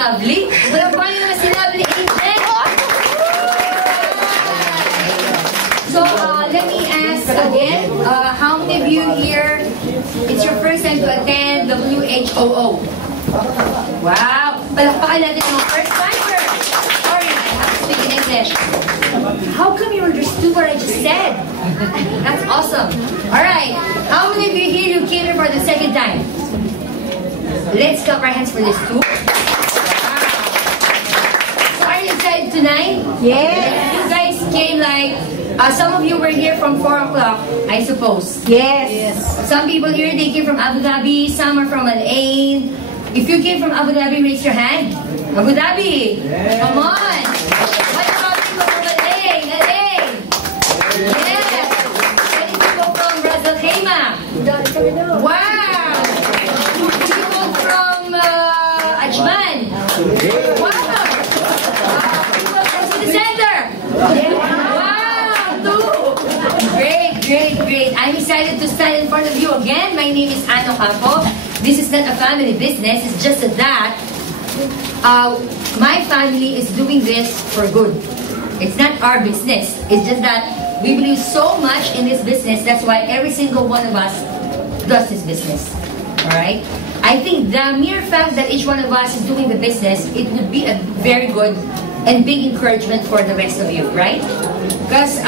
Lovely. Walang payo naman si Lovely Angel. So, let me ask again, how many of you here, it's your first time to attend WHOO? Wow! Palakpakan natin yung first timer. Sorry, I have to speak in English. How come you understood what I just said? That's awesome. Alright, how many of you here who came here for the second time? Let's clap our hands for this too. So are you excited tonight? Yes. You guys came like, some of you were here from 4 o'clock, I suppose. Yes. Some people here, they came from Abu Dhabi, some are from Al Ain. If you came from Abu Dhabi, raise your hand. Abu Dhabi. Yes. Come on. What about people from Al Ain? Al Ain. Yes. Any people from Ras Al Khaimah? Wow. People from Ajman. Wow. People from the center. Wow. Two. Great, great, great. I'm excited to stand in front of you again. My name is Ocampo. This is not a family business. It's just that my family is doing this for good. It's not our business. It's just that we believe so much in this business. That's why every single one of us does this business. Alright? I think the mere fact that each one of us is doing the business, it would be a very good and big encouragement for the rest of you, right? Because,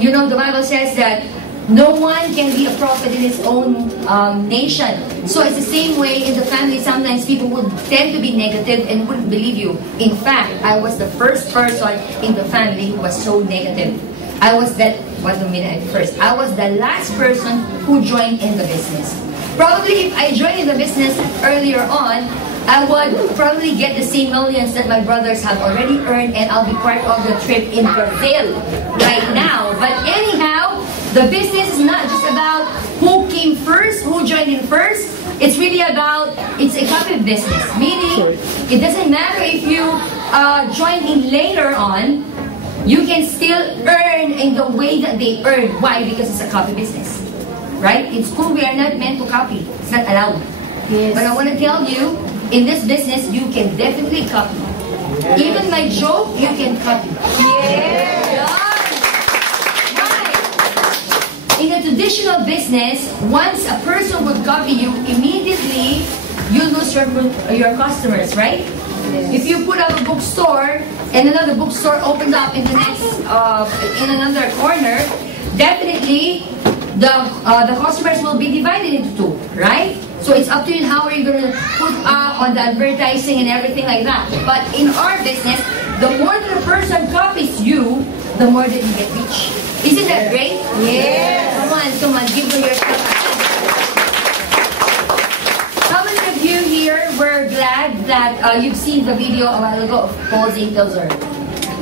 you know, the Bible says that no one can be a prophet in his own nation. So it's the same way in the family. Sometimes people would tend to be negative and wouldn't believe you. In fact, I was the first person in the family who was so negative. I was the last person who joined in the business. Probably if I joined in the business earlier on, I would probably get the same millions that my brothers have already earned, and I'll be part of the trip in Brazil right now. But anyhow, the business is not just about who came first, who joined in first. It's really about, it's a copy business. Meaning, it doesn't matter if you join in later on, you can still earn in the way that they earn. Why? Because it's a copy business. Right? In school, we are not meant to copy. It's not allowed. Yes. But I want to tell you, in this business, you can definitely copy. Yes. Even my joke, you can copy. Yes. Right. In a traditional business, once a person would copy you, immediately you lose your customers, right? Yes. If you put up a bookstore and another bookstore opened up in the next, in another corner, definitely the customers will be divided into two, right? So it's up to you how are you going to put up on the advertising and everything like that. But in our business, the more that a person copies you, the more that you get rich. Isn't that great? Yes. Come on, give me yourself. How many of you here were glad that you've seen the video a while ago of Paul Zane Pilzer?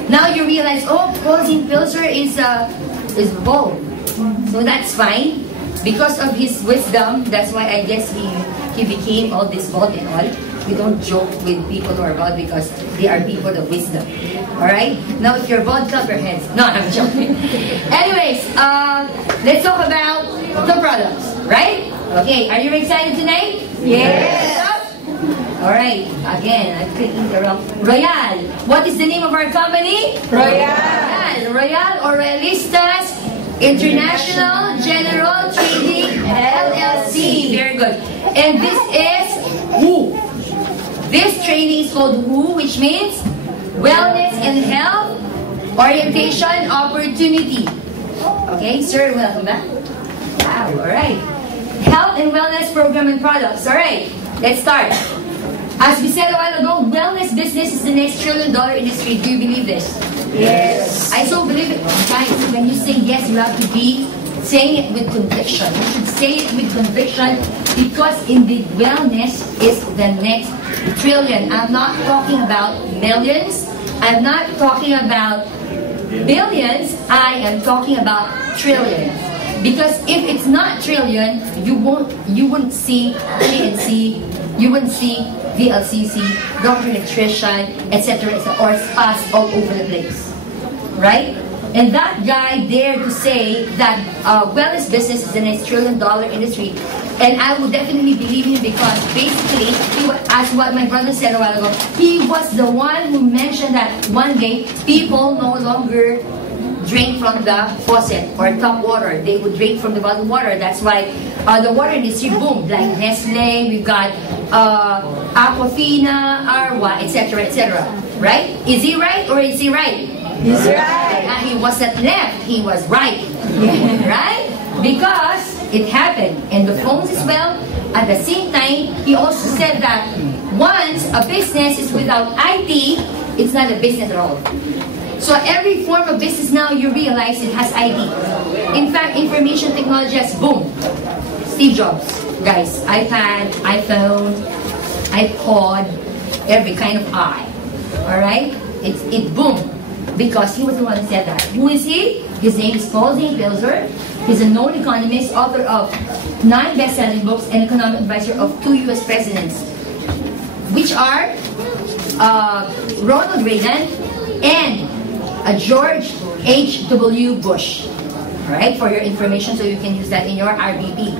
Now you realize, oh, Paul Zane Pilzer is bold. So that's fine. Because of his wisdom, that's why I guess he became all this bold and all. We don't joke with people who are bold because they are people of wisdom. Alright? Now if you're bold, clap your hands. No, I'm joking. Anyways, let's talk about the products. Right? Okay, are you excited tonight? Yes. Alright, again, I'm clicking the wrong. Royal. What is the name of our company? Royal. Royal or Royalistas International General Trading LLC. Very good. And this is WHOO. This training is called WHOO, which means Wellness and Health Orientation Opportunity. Okay, sir, welcome back. Wow, alright. Health and Wellness Program and Products. Alright, let's start. As we said a while ago, wellness business is the next trillion-dollar industry. Do you believe this? Yes. I so believe it. Guys, when you say yes, you have to be saying it with conviction. You should say it with conviction because indeed wellness is the next trillion. I'm not talking about millions. I'm not talking about billions. I am talking about trillions. Because if it's not trillion, you wouldn't see PNC, you wouldn't see VLCC, Dr. Nutrition, etc., or spas all over the place, right? And that guy dared to say that wellness business is the next trillion-dollar industry. And I would definitely believe him because basically, as what my brother said a while ago, he was the one who mentioned that one day people no longer drink from the faucet or tap water. They would drink from the bottled water. That's why the water industry boomed. Like Nestle, we've got Aquafina, Arwa, etc., etc. Right? Is he right or is he right? He's right. He wasn't left. He was right. Right? Because it happened. And the phones as well. At the same time, he also said that once a business is without IT, it's not a business at all. So every form of business now, you realize it has IT. In fact, information technology has boomed. Steve Jobs, guys, iPad, iPhone, iPod, every kind of I. Alright? It boomed because he was the one who said that. Who is he? His name is Paul Pilzer. He's a known economist, author of 9 best-selling books, and economic advisor of 2 U.S. presidents, which are Ronald Reagan and George H.W. Bush. Alright, for your information, so you can use that in your RBP.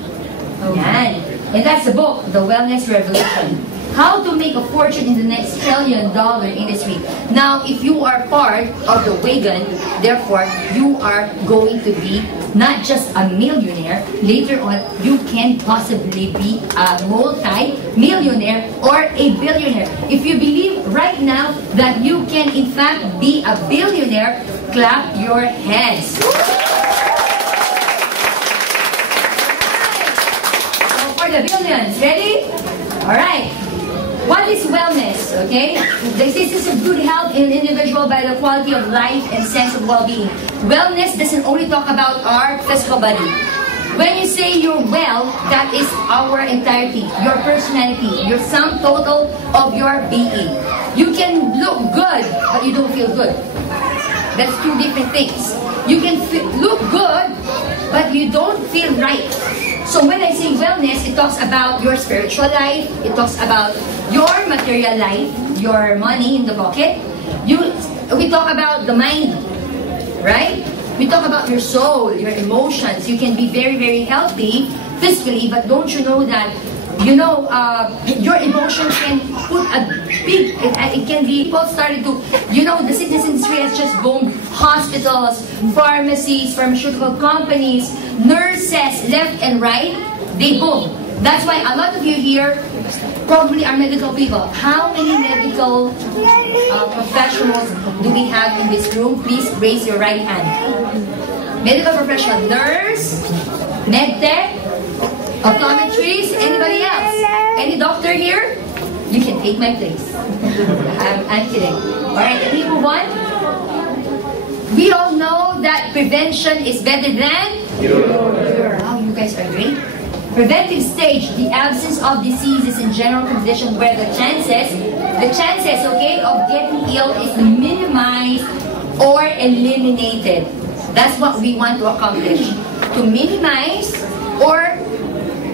Yan. And that's the book, The Wellness Revolution. How to make a fortune in the next $1 trillion industry. Now, if you are part of the wagon, therefore, you are going to be not just a millionaire. Later on, you can possibly be a multi-millionaire or a billionaire. If you believe right now that you can in fact be a billionaire, clap your hands. So for the billions, ready? Alright. What is wellness? Okay? The existence of good health in an individual by the quality of life and sense of well-being. Wellness doesn't only talk about our physical body. When you say you're well, that is our entirety, your personality, your sum total of your being. You can look good, but you don't feel good. That's 2 different things. You can look good, but you don't feel right. So when I say wellness, it talks about your spiritual life, it talks about your material life, your money in the pocket. We talk about the mind, right? We talk about your soul, your emotions. You can be very, very healthy physically, but don't you know that, your emotions can put a big, it can be, people started to, the sickness industry has just boomed. Hospitals, pharmacies, pharmaceutical companies, nurses, left and right, they boom. That's why a lot of you here probably are medical people. How many medical professionals do we have in this room? Please raise your right hand. Medical professional, nurse, medtech, optometrist, anybody else? Any doctor here? You can take my place. I'm kidding. Alright, can we move on? We all know that prevention is better than cure. Wow, you guys are great. Preventive stage, the absence of diseases in general condition where the chances, okay, of getting ill is minimized or eliminated. That's what we want to accomplish. To minimize or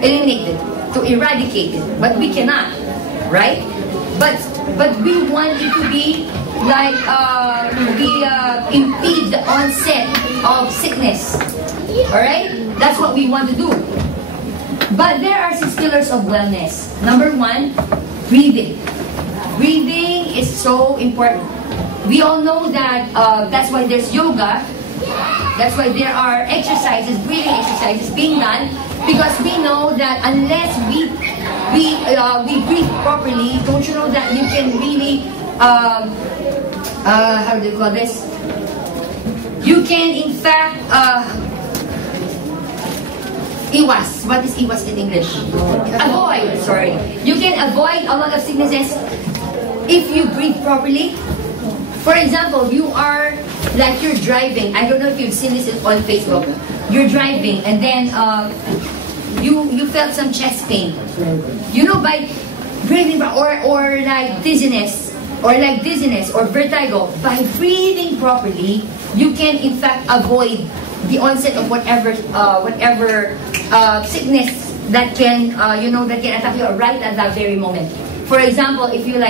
eliminate it, to eradicate it. But we cannot, right? But we want it to be like impede the onset of sickness. Alright? That's what we want to do. But there are 6 pillars of wellness. Number 1, breathing. Breathing is so important. We all know that that's why there's yoga. That's why there are exercises, breathing exercises being done, because we know that unless we breathe properly, don't you know that you can really how do you call this? You can in fact iwas. What is iwas in English? Avoid. Sorry. You can avoid a lot of sicknesses if you breathe properly. For example, you are like you're driving. I don't know if you've seen this on Facebook. You're driving and then you felt some chest pain. By breathing or like dizziness or vertigo. By breathing properly, you can in fact avoid the onset of whatever sickness that can that can attack you right at that very moment. For example, if you're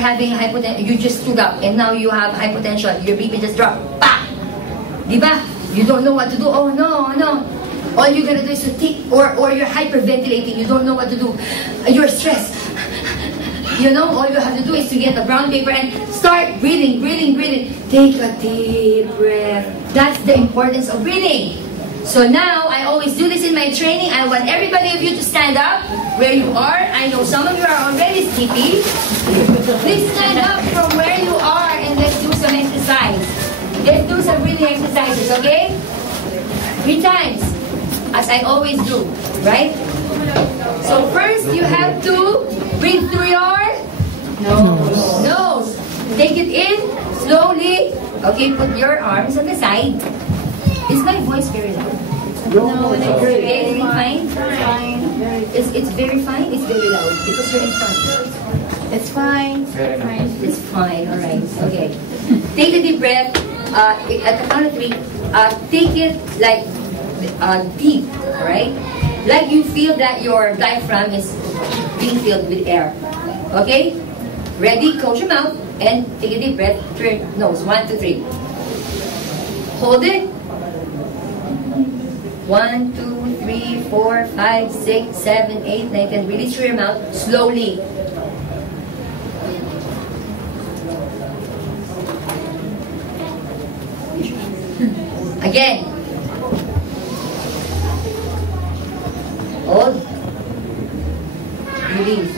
having hypotension, you just stood up and now you have hypotension, your BP just dropped. Pa! Diba? You don't know what to do. Oh no. All you gotta do is to take, or you're hyperventilating, you don't know what to do, you're stressed. You know, all you have to do is to get a brown paper and start breathing, breathing, breathing. Take a deep breath. That's the importance of breathing. So now, I always do this in my training. I want everybody of you to stand up where you are. I know some of you are already sleepy. Please stand up from where you are and let's do some exercise. Let's do some breathing exercises, okay? 3 times, as I always do, right? So first, you have to breathe through your nose. Take it in slowly. Okay, put your arms on the side. Is my voice very loud? No, it's Very very fine? fine. It's very fine? It's very loud because you're in front. It's fine. It's fine, alright. Okay. Take a deep breath. At the count of 3, take it like deep, alright? Like you feel that your diaphragm is being filled with air. Okay? Ready? Close your mouth and take a deep breath through your nose. 1, 2, 3. Hold it. 1, 2, 3, 4, 5, 6, 7, 8, 9, 10. Release through your mouth slowly. Again. Hold. Release.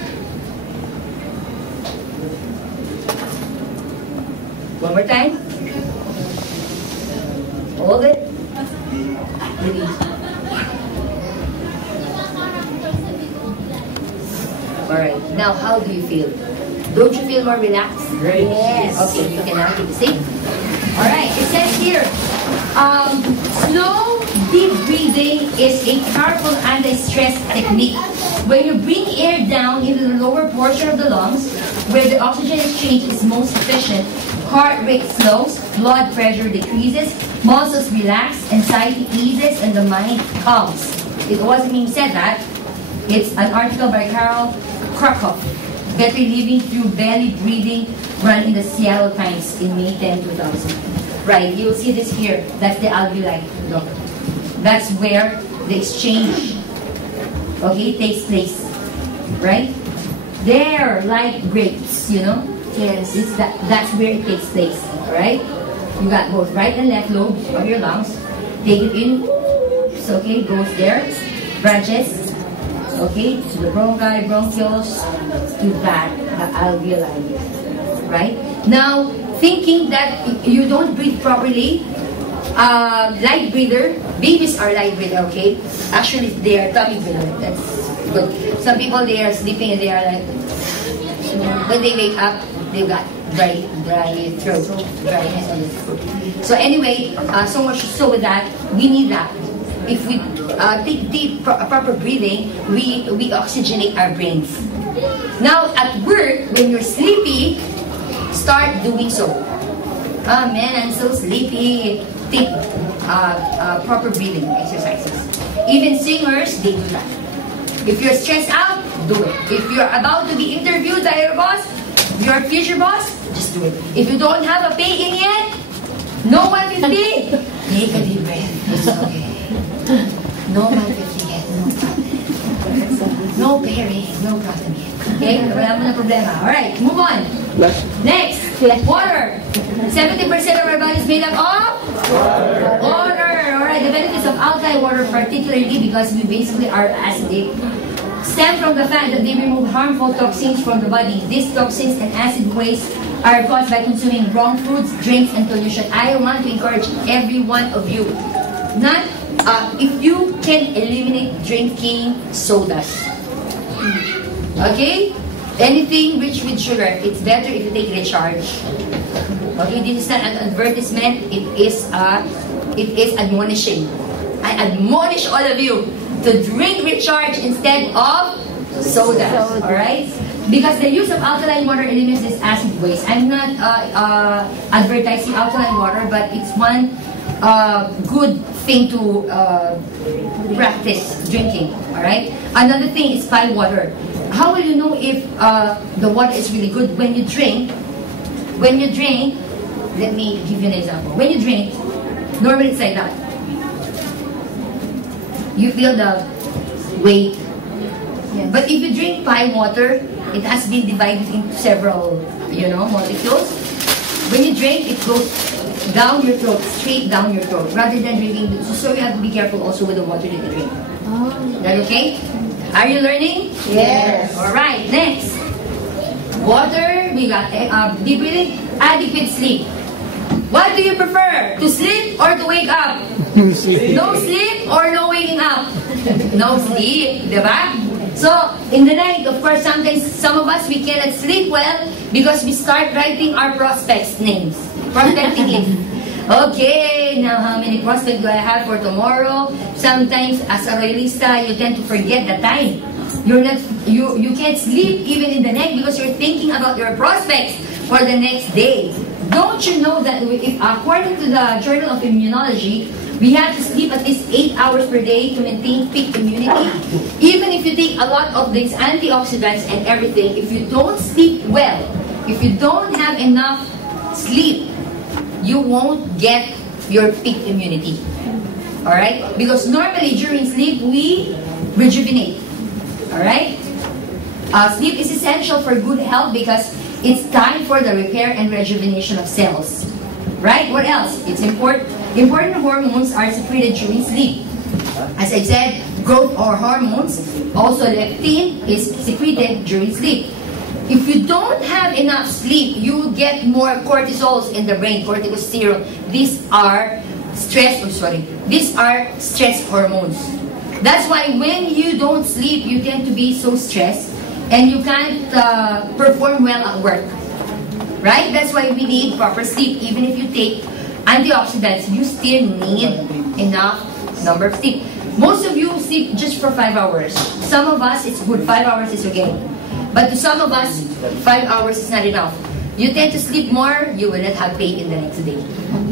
One more time. Hold it. Release. Alright, now how do you feel? Don't you feel more relaxed? Yes. Okay, you can now take a seat. Alright, it says here, slow, deep breathing is a powerful anti-stress technique. When you bring air down into the lower portion of the lungs, where the oxygen exchange is most efficient, heart rate slows, blood pressure decreases, muscles relax, anxiety eases, and the mind calms. It wasn't me who said that. It's an article by Carol Krakow, Better Living Through Belly Breathing, run in the Seattle Times in May 10, 2000. Right, you'll see this here. That's the alveoli. Look. That's where the exchange, okay, takes place. Right? They're like grapes, you know? Yes. That's where it takes place. Alright? You got both right and left lobe of your lungs. Take it in. Oops, okay, goes there. Branches. Okay, to the bronchi, bronchioles, to that, the alveoli. Right? Now, thinking that you don't breathe properly, light breather, babies are light breather, okay? Actually, they are tummy breather. That's good. Some people, they are sleeping and they are like, when they wake up, they've got dry throat, dryness on the throat. So anyway, so much so with that, we need that. If we take deep, proper breathing, we oxygenate our brains. Now, at work, when you're sleepy, start doing so. Oh man, I'm so sleepy. Take proper breathing exercises. Even singers, they do that. If you're stressed out, do it. If you're about to be interviewed by your boss, your future boss, just do it. If you don't have a pay-in yet, no 150, take a deep breath. It's okay. No 150 yet, no problem. No pairing, no problem yet. Okay? Wala mo na problema. Alright, move on. Next, water. 70% of our body is made up of water. Alright, the benefits of alkaline water, particularly because we basically are acidic, stem from the fact that they remove harmful toxins from the body. These toxins and acid waste are caused by consuming wrong foods, drinks, and pollution. I want to encourage every one of you, if you can eliminate drinking sodas, okay? Anything rich with sugar, it's better if you take Recharge. Okay, this is not an advertisement, it is admonishing. I admonish all of you to drink Recharge instead of sodas, alright? Because the use of alkaline water eliminates this acid waste. I'm not advertising alkaline water, but it's one good thing to practice drinking, alright? Another thing is pine water. How will you know if the water is really good? When you drink, let me give you an example. When you drink, normally it's like that. you feel the weight. Yes. But if you drink pine water, it has been divided into several, molecules. When you drink, it goes down your throat, straight down your throat, rather than drinking. So you have to be careful also with the water that you drink. Oh. Is that okay? Are you learning? Yes. All right. Next, water. We got deep breathing. Adequate sleep. What do you prefer? To sleep or to wake up? No sleep or no waking up? No sleep, diba? So, in the night, of course, sometimes some of us, we cannot sleep well because we start writing our prospects' names. Prospecting. Okay, now how many prospects do I have for tomorrow? Sometimes, as a royalista, you tend to forget the time. You can't sleep even in the night because you're thinking about your prospects for the next day. Don't you know that if, according to the Journal of Immunology, we have to sleep at least 8 hours per day to maintain peak immunity? Even if you take a lot of these antioxidants and everything, if you don't sleep well, if you don't have enough sleep, you won't get your peak immunity. Alright? Because normally during sleep, we rejuvenate. Alright? Sleep is essential for good health because it's time for the repair and rejuvenation of cells. Right? What else? It's important. Important hormones are secreted during sleep. As I said, growth or hormones, also leptin, is secreted during sleep. If you don't have enough sleep, you get more cortisols in the brain, corticosterol. These are these are stress hormones. That's why when you don't sleep, you tend to be so stressed and you can't perform well at work. Right? That's why we need proper sleep. Even if you take antioxidants, you still need enough number of sleep. Most of you sleep just for 5 hours. Some of us, it's good. 5 hours is okay. But to some of us, 5 hours is not enough. You tend to sleep more, you will not have pain in the next day.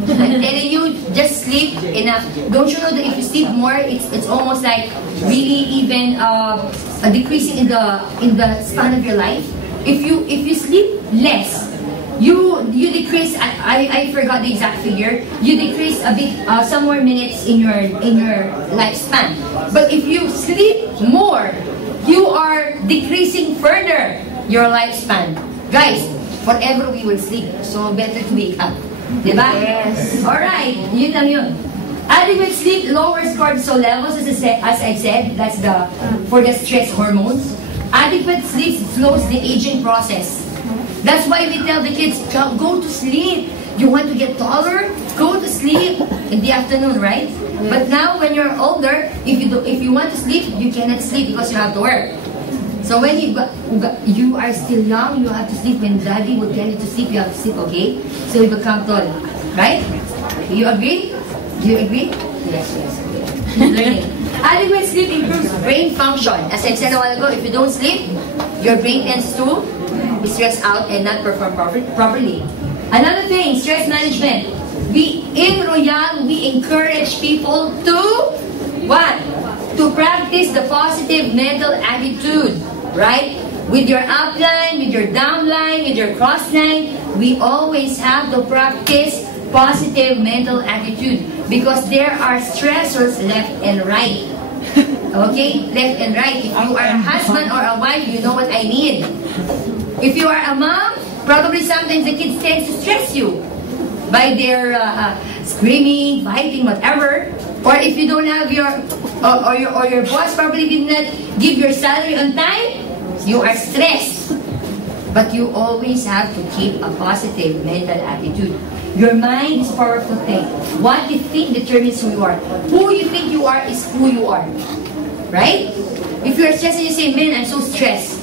I'm telling you, just sleep enough. Don't you know that if you sleep more, it's almost like really even a decreasing in the span of your life. If you sleep less, you decrease. I forgot the exact figure. You decrease a bit, some more minutes in your lifespan. But if you sleep more, you are decreasing further your lifespan, guys. Whatever we will sleep, so better to wake up. Diba? Yes. Alright, yun lang yun. Adequate sleep lowers cortisol levels, as I said, that's for the stress hormones. Adequate sleep slows the aging process. That's why we tell the kids, go to sleep. You want to get taller? Go to sleep in the afternoon, right? But now when you're older, if you want to sleep, you cannot sleep because you have to work. So when you are still young, you have to sleep. When daddy will tell you to sleep, you have to sleep, okay? So you become tall, right? Do you agree? Do you agree? Yes. Learning. Adequate sleep improves brain function. As I said a while ago, if you don't sleep, your brain tends to be stressed out and not perform properly. Another thing, stress management. In Royal, we encourage people to, what? To practice the positive mental attitude, right? With your upline, with your downline, with your crossline, we always have to practice positive mental attitude because there are stressors left and right. Okay? Left and right. If you are a husband or a wife, you know what I mean. If you are a mom, probably sometimes the kids tend to stress you by their screaming, fighting, whatever. Or if you don't have your boss probably did not give your salary on time, you are stressed. But you always have to keep a positive mental attitude. Your mind is a powerful thing. What you think determines who you are. Who you think you are is who you are. Right? If you're stressed and you say, man, I'm so stressed.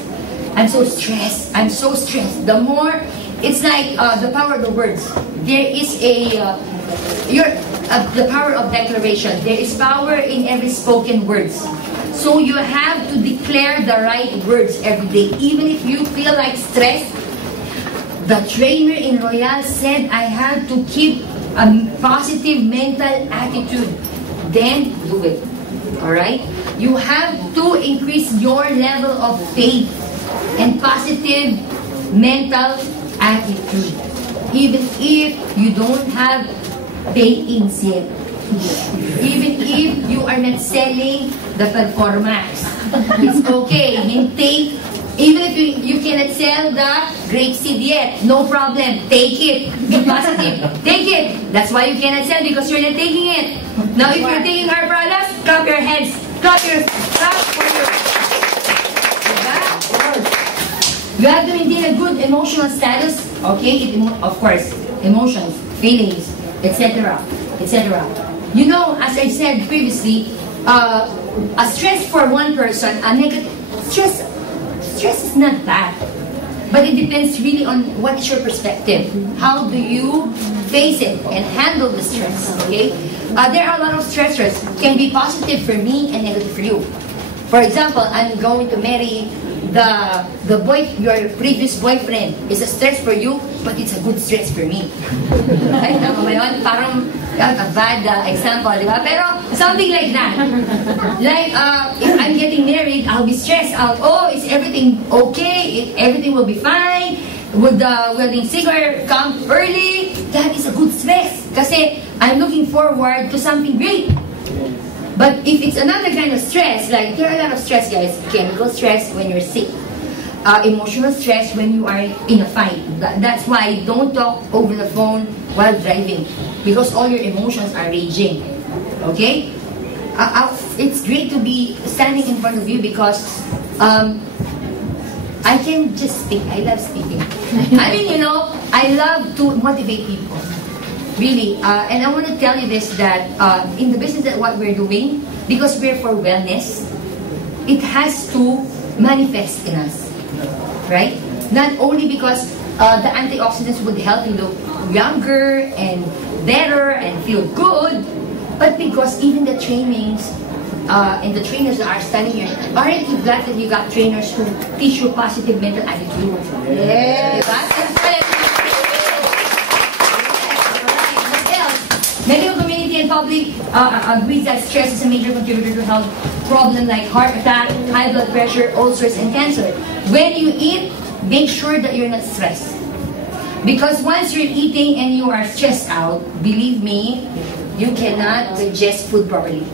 I'm so stressed. I'm so stressed. The more, it's like the power of the words. There is the power of declaration. There is power in every spoken words. So you have to declare the right words every day. Even if you feel like stress, the trainer in Royal said I have to keep a positive mental attitude. Then do it. Alright? You have to increase your level of faith and positive mental attitude. Even if you don't have pay-ins yet. Even if you are not selling the Performax, it's okay. Take, even if you cannot sell the grapeseed yet, no problem. Take it. Be positive. Take it. That's why you cannot sell, because you're not taking it. Now, if you're taking our products, clap your hands. Clap for your. You have to maintain a good emotional status. Okay, of course, emotions, feelings, etc., etc. You know, as I said previously, a stress for one person, a negative stress is not bad, but it depends really on what is your perspective. How do you face it and handle the stress? Okay, there are a lot of stressors. Can be positive for me and negative for you. For example, I'm going to marry your previous boyfriend. Is a stress for you, but it's a good stress for me. Right? Parang a bad example, di ba? Pero something like that. Like, if I'm getting married, I'll be stressed out. Oh, is everything okay? Everything will be fine? Would the wedding singer come early? That is a good stress. Kasi I'm looking forward to something great. But if it's another kind of stress, like there are a lot of stress, guys. Chemical stress when you're sick. Emotional stress when you are in a fight. That's why don't talk over the phone while driving, because all your emotions are raging. Okay? It's great to be standing in front of you because I can just speak. I love speaking. I mean, you know, I love to motivate people. Really, and I want to tell you this, that in the business that what we're doing, because we're for wellness, it has to manifest in us, right? Not only because the antioxidants would help you look younger and better and feel good, but because even the trainings and the trainers that are studying here, aren't you glad that you got trainers who teach you positive mental attitude? Yes. Medical community and public agrees that stress is a major contributor to health problems like heart attack, high blood pressure, ulcers, and cancer. When you eat, make sure that you're not stressed. Because once you're eating and you are stressed out, believe me, you cannot digest food properly.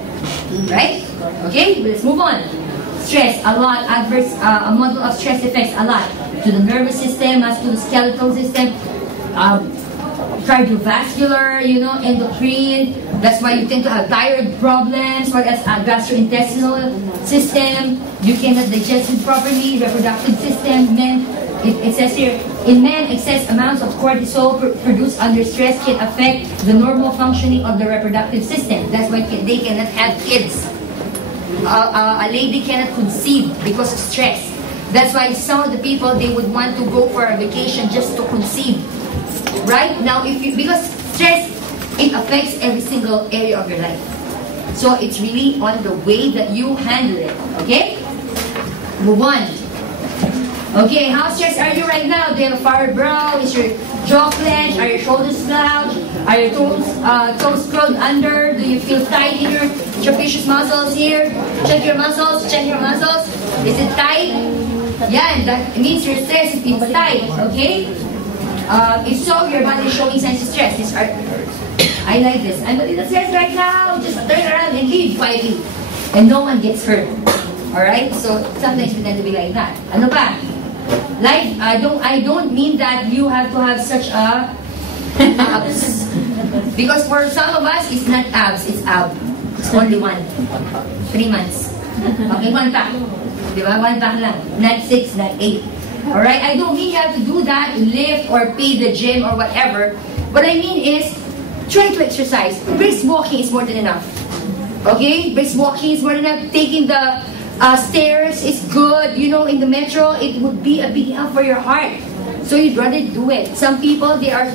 Right? Okay, let's move on. Stress, a lot, adverse, a model of stress affects a lot to the nervous system, musculoskeletal system, cardiovascular, you know, endocrine. That's why you tend to have thyroid problems, or as a gastrointestinal system. You cannot digest it properly. Reproductive system, men. It says here, in men, excess amounts of cortisol produced under stress can affect the normal functioning of the reproductive system. That's why they cannot have kids. A lady cannot conceive because of stress. That's why some of the people, they would want to go for a vacation just to conceive. Right? Now, because stress, it affects every single area of your life. So it's really on the way that you handle it. Okay? Move on. Okay, how stressed are you right now? Do you have a furrowed brow? Is your jaw clenched? Are your shoulders slouched? Are your toes curled under? Do you feel tight in your trapezius muscles here? Check your muscles. Check your muscles. Is it tight? Yeah, that means your stress is tight. Okay? If so, your body is showing signs of stress. I like this. I'm a little stressed right now. Just turn around and leave quietly. And no one gets hurt. Alright? So, sometimes we tend to be like that. Ano ba? Like, I don't mean that you have to have such a abs. Because for some of us, it's not abs, it's ab. It's only one. 3 months. Okay, 1 pack. Diba? 1 pack lang. Not 6, not 8. Alright? I don't mean you have to do that, lift or pay the gym or whatever. What I mean is, try to exercise. Brisk walking is more than enough. Okay? Brisk walking is more than enough. Taking the stairs is good. You know, in the metro, it would be a big help for your heart. So you'd rather do it. Some people, they are...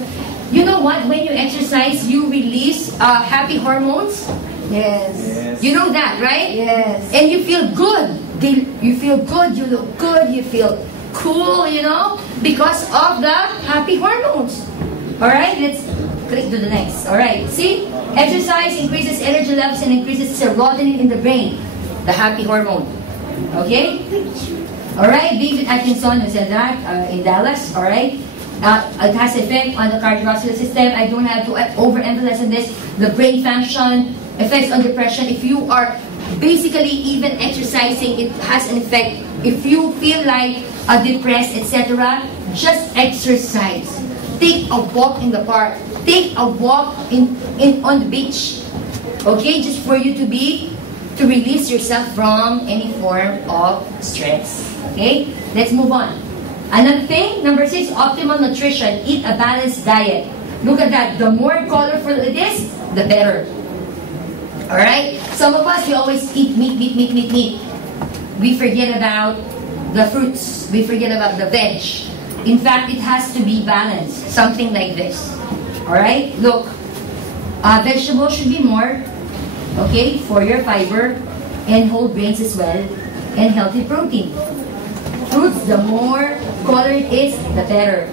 You know what? When you exercise, you release happy hormones. Yes. You know that, right? Yes. And you feel good. You feel good. You look good. You feel cool, you know, because of the happy hormones. Alright, let's click to the next. Alright, see? Exercise increases energy levels and increases serotonin in the brain, the happy hormone. Okay? Alright, David Atkinson who said that in Dallas. Alright? It has effect on the cardiovascular system. I don't have to overemphasize on this. The brain function, effects on depression. If you are basically even exercising, it has an effect. If you feel like depressed, etc., just exercise. Take a walk in the park. Take a walk on the beach. Okay, just for you to release yourself from any form of stress. Okay, let's move on. Another thing, number 6, optimal nutrition. Eat a balanced diet. Look at that. The more colorful it is, the better. Alright? Some of us, we always eat meat. We forget about the fruits. We forget about the veg. In fact, it has to be balanced. Something like this. Alright? Look. Vegetables should be more. Okay? For your fiber. And whole grains as well. And healthy protein. Fruits, the more color it is, the better.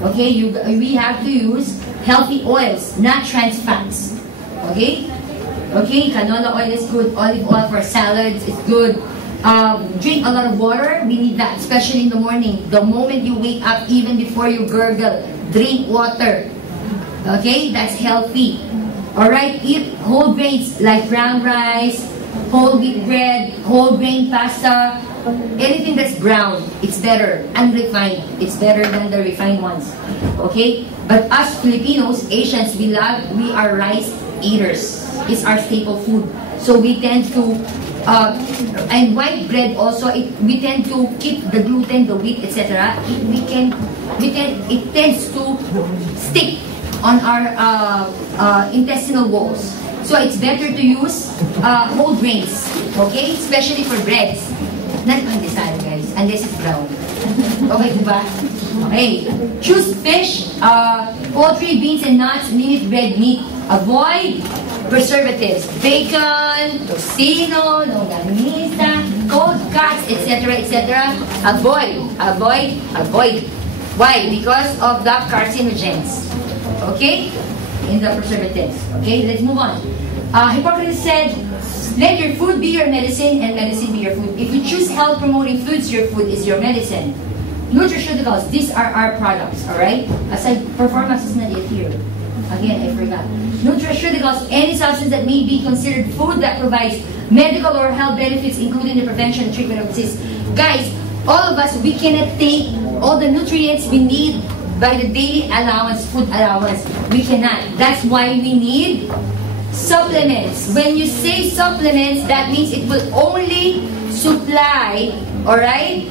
Okay? We have to use healthy oils, not trans fats. Okay? Okay, canola oil is good. Olive oil for salads is good. Drink a lot of water. We need that, especially in the morning. The moment you wake up, even before you gurgle, drink water. Okay, that's healthy. Alright, eat whole grains like brown rice, whole wheat bread, whole grain pasta. Anything that's brown, it's better. Unrefined, it's better than the refined ones. Okay, but us Filipinos, Asians, we are rice eaters. It's our staple food. So we tend to, and white bread also, we tend to keep the gluten, the wheat, etc. It tends to stick on our intestinal walls. So it's better to use whole grains, okay? Especially for breads. Not pandesal, guys, unless it's brown. Okay, diba? Okay. Choose fish, poultry, beans, and nuts, minute bread, meat. Avoid preservatives, bacon, tocino, longanisa, cold cuts, etc., etc. Avoid. Why? Because of the carcinogens. Okay? In the preservatives. Okay, let's move on. Hippocrates said, let your food be your medicine and medicine be your food. If you choose health-promoting foods, your food is your medicine. Nutraceuticals, these are our products, alright? Aside, performance is not yet here. Again, I forgot. Nutraceuticals, any substance that may be considered food that provides medical or health benefits, including the prevention and treatment of disease. Guys, all of us, we cannot take all the nutrients we need by the daily allowance, food allowance. We cannot. That's why we need supplements. When you say supplements, that means it will only supply, alright,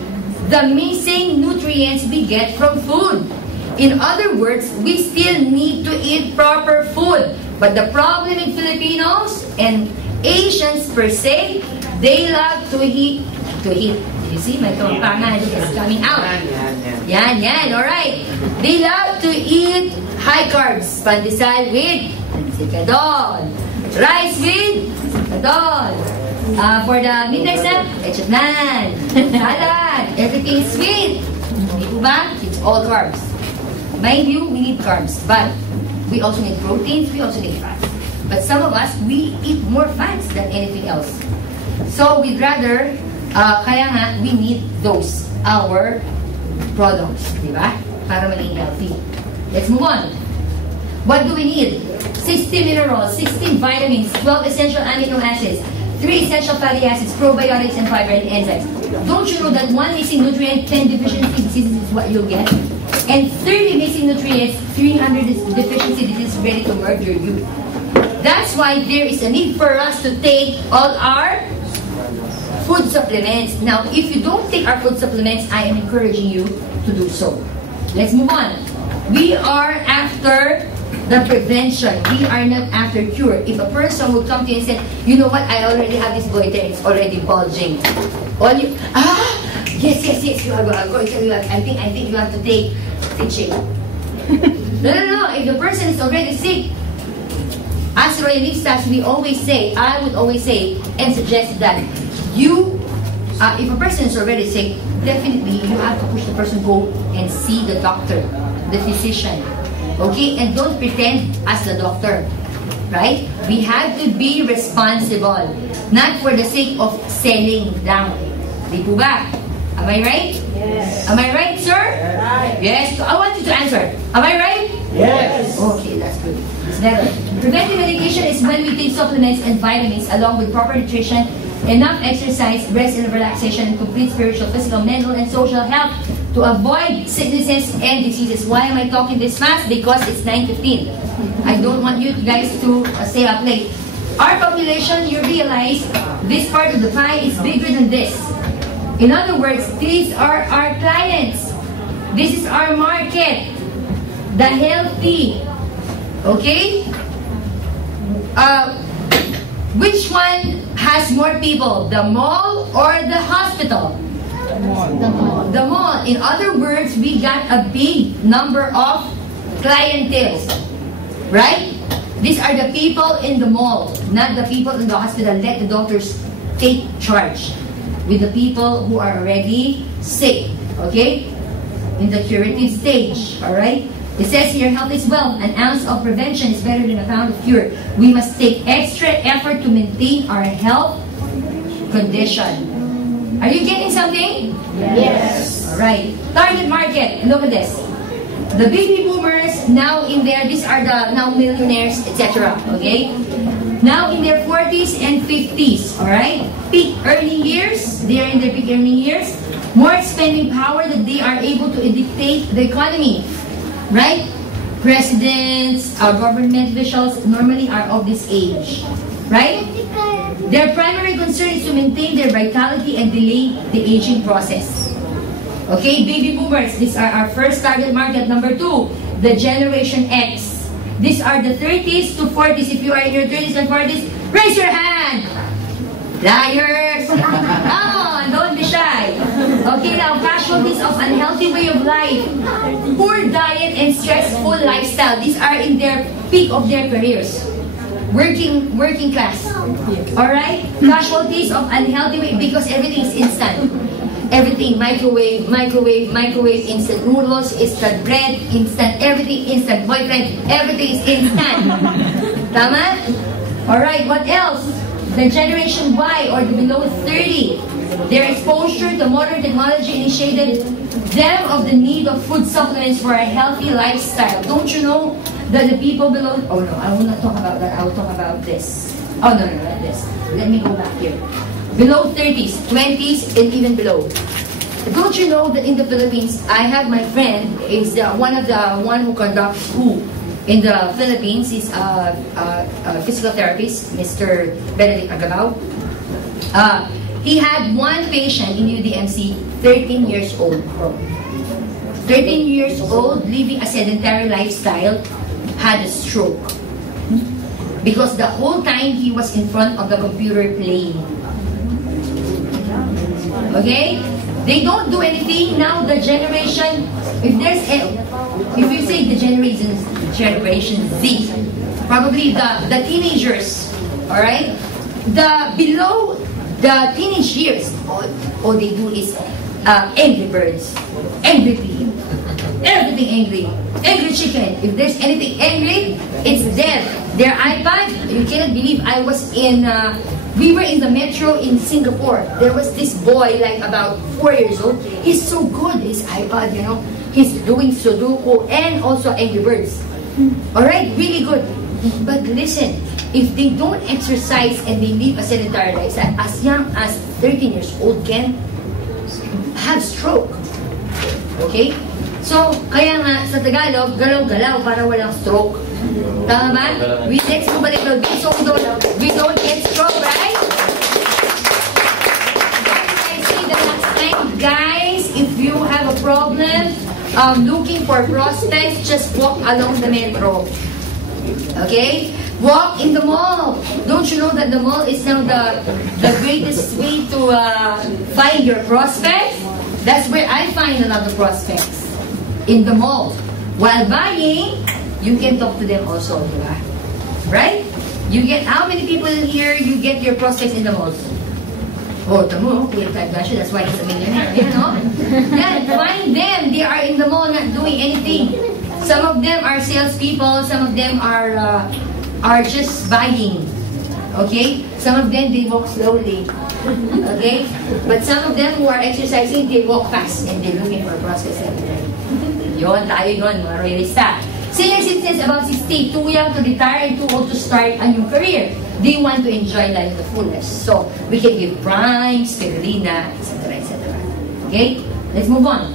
the missing nutrients we get from food. In other words, we still need to eat proper food. But the problem in Filipinos and Asians per se, they love to eat. You see, my kampangan is coming out. Yan, alright. They love to eat high carbs. Pandesal with sikadon. Rice with sikadon. For the midnight snack, echotnan. Salad. Everything is sweet. Diba? It's all carbs. Mind you, we need carbs, but we also need proteins, we also need fats. But some of us, we eat more fats than anything else. So we'd rather, kaya nga, we need those, our products, di ba? Para maging healthy. Let's move on. What do we need? 60 minerals, 16 vitamins, 12 essential amino acids, 3 essential fatty acids, probiotics, and fiber and enzymes. Don't you know that one missing nutrient, 10 deficiency diseases is what you'll get? And 30 missing nutrients, 300 deficiency diseases ready to murder you. That's why there is a need for us to take all our food supplements. Now, if you don't take our food supplements, I am encouraging you to do so. Let's move on. We are after the prevention. We are not after cure. If a person would come to you and say, you know what, I already have this goiter, it's already bulging. All you, yes, you are going to, I think you have to take stitching. No. If the person is already sick, as Royalistas, I would always say and suggest that you, if a person is already sick, definitely you have to push the person go and see the doctor, the physician. Okay? And don't pretend as the doctor. Right? We have to be responsible. Not for the sake of selling down. Di po ba? Am I right? Yes. Am I right, sir? Right. Yes. I want you to answer. Am I right? Yes. Okay, that's good. It's better. Preventive medication is when we take supplements and vitamins along with proper nutrition, enough exercise, rest and relaxation, and complete spiritual, physical, mental, and social health to avoid sicknesses and diseases. Why am I talking this fast? Because it's 9:15. I don't want you guys to stay up late. Our population, you realize, this part of the pie is bigger than this. In other words, these are our clients. This is our market. The healthy. Okay? Which one has more people? The mall or the hospital? The mall. The mall. In other words, we got a big number of clientele. Right? These are the people in the mall, not the people in the hospital. Let the doctors take charge with the people who are already sick. Okay? In the curative stage. Alright? It says here, health is wealth. An ounce of prevention is better than a pound of cure. We must take extra effort to maintain our health condition. Are you getting something? Yes. Alright. Target market. Look at this. The baby boomers now in their, these are the now millionaires, etc. Okay? Now in their 40s and 50s. Alright? Peak earning years. They are in their peak earning years. More spending power that they are able to dictate the economy. Right? Presidents, government officials normally are of this age. Right? Their primary concern is to maintain their vitality and delay the aging process. Okay, baby boomers, these are our first target market. Number 2, the Generation X. These are the 30s to 40s. If you are in your 30s and 40s, raise your hand! Liars! Come on, don't be shy. Okay, now, casualties of unhealthy way of life, poor diet, and stressful lifestyle. These are in their peak of their careers. Working class. Alright? Casualties of unhealthy way, because everything is instant. Everything, microwave, instant noodles, instant bread, instant everything, instant boyfriend, everything is instant. Tama? Alright, what else? The Generation Y, or the below 30. Their exposure to modern technology initiated them of the need of food supplements for a healthy lifestyle. Don't you know that the people below... Oh no, I will not talk about that. I will talk about this. Oh no, not this. Let me go back here. Below 30s, 20s, and even below. Don't you know that in the Philippines, I have my friend, is one who conducts WHOO in the Philippines. He's a physical therapist, Mr. Benedict Agalaw. He had one patient in UDMC, 13 years old. 13 years old, living a sedentary lifestyle, had a stroke. Because the whole time he was in front of the computer playing. Okay? They don't do anything. Now the generation, if you say the generation Z, probably the teenagers, alright? The below the teenage years, all they do is Angry Birds, Angry Bee, everything angry, angry chicken. If there's anything angry, it's dead. Their iPad, you cannot believe, I was in, we were in the metro in Singapore. There was this boy, like about 4 years old. He's so good, his iPad, you know. He's doing Sudoku and also Angry Birds. Alright, really good. But listen, if they don't exercise and they live a sedentary lifestyle, as young as 13 years old can have stroke. Okay? So, kaya nga, sa Tagalog, galaw-galaw para walang stroke. Tama ba? We next mo balik doon. So, we don't get stroke, right? I say the last time, guys, if you have a problem looking for prospects, just walk along the metro. Okay? Walk in the mall. Don't you know that the mall is now the greatest way to find your prospects? That's where I find a lot of prospects. In the mall. While buying, you can talk to them also, diba? Right? You get, how many people in here, you get your prospects in the malls? Oh, tamo, that's why he's a millionaire, you know? Yeah, find them. They are in the mall not doing anything. Some of them are salespeople, some of them are just buying. Okay? Some of them, they walk slowly. Okay? But some of them who are exercising, they walk fast and they're looking for a process every day. Yun, tayo yun, mga realista. Senior citizens about 60, too young to retire and too old to start a new career. They want to enjoy life to the fullest. So, we can give prime, spirulina, etc., etc. Okay? Let's move on.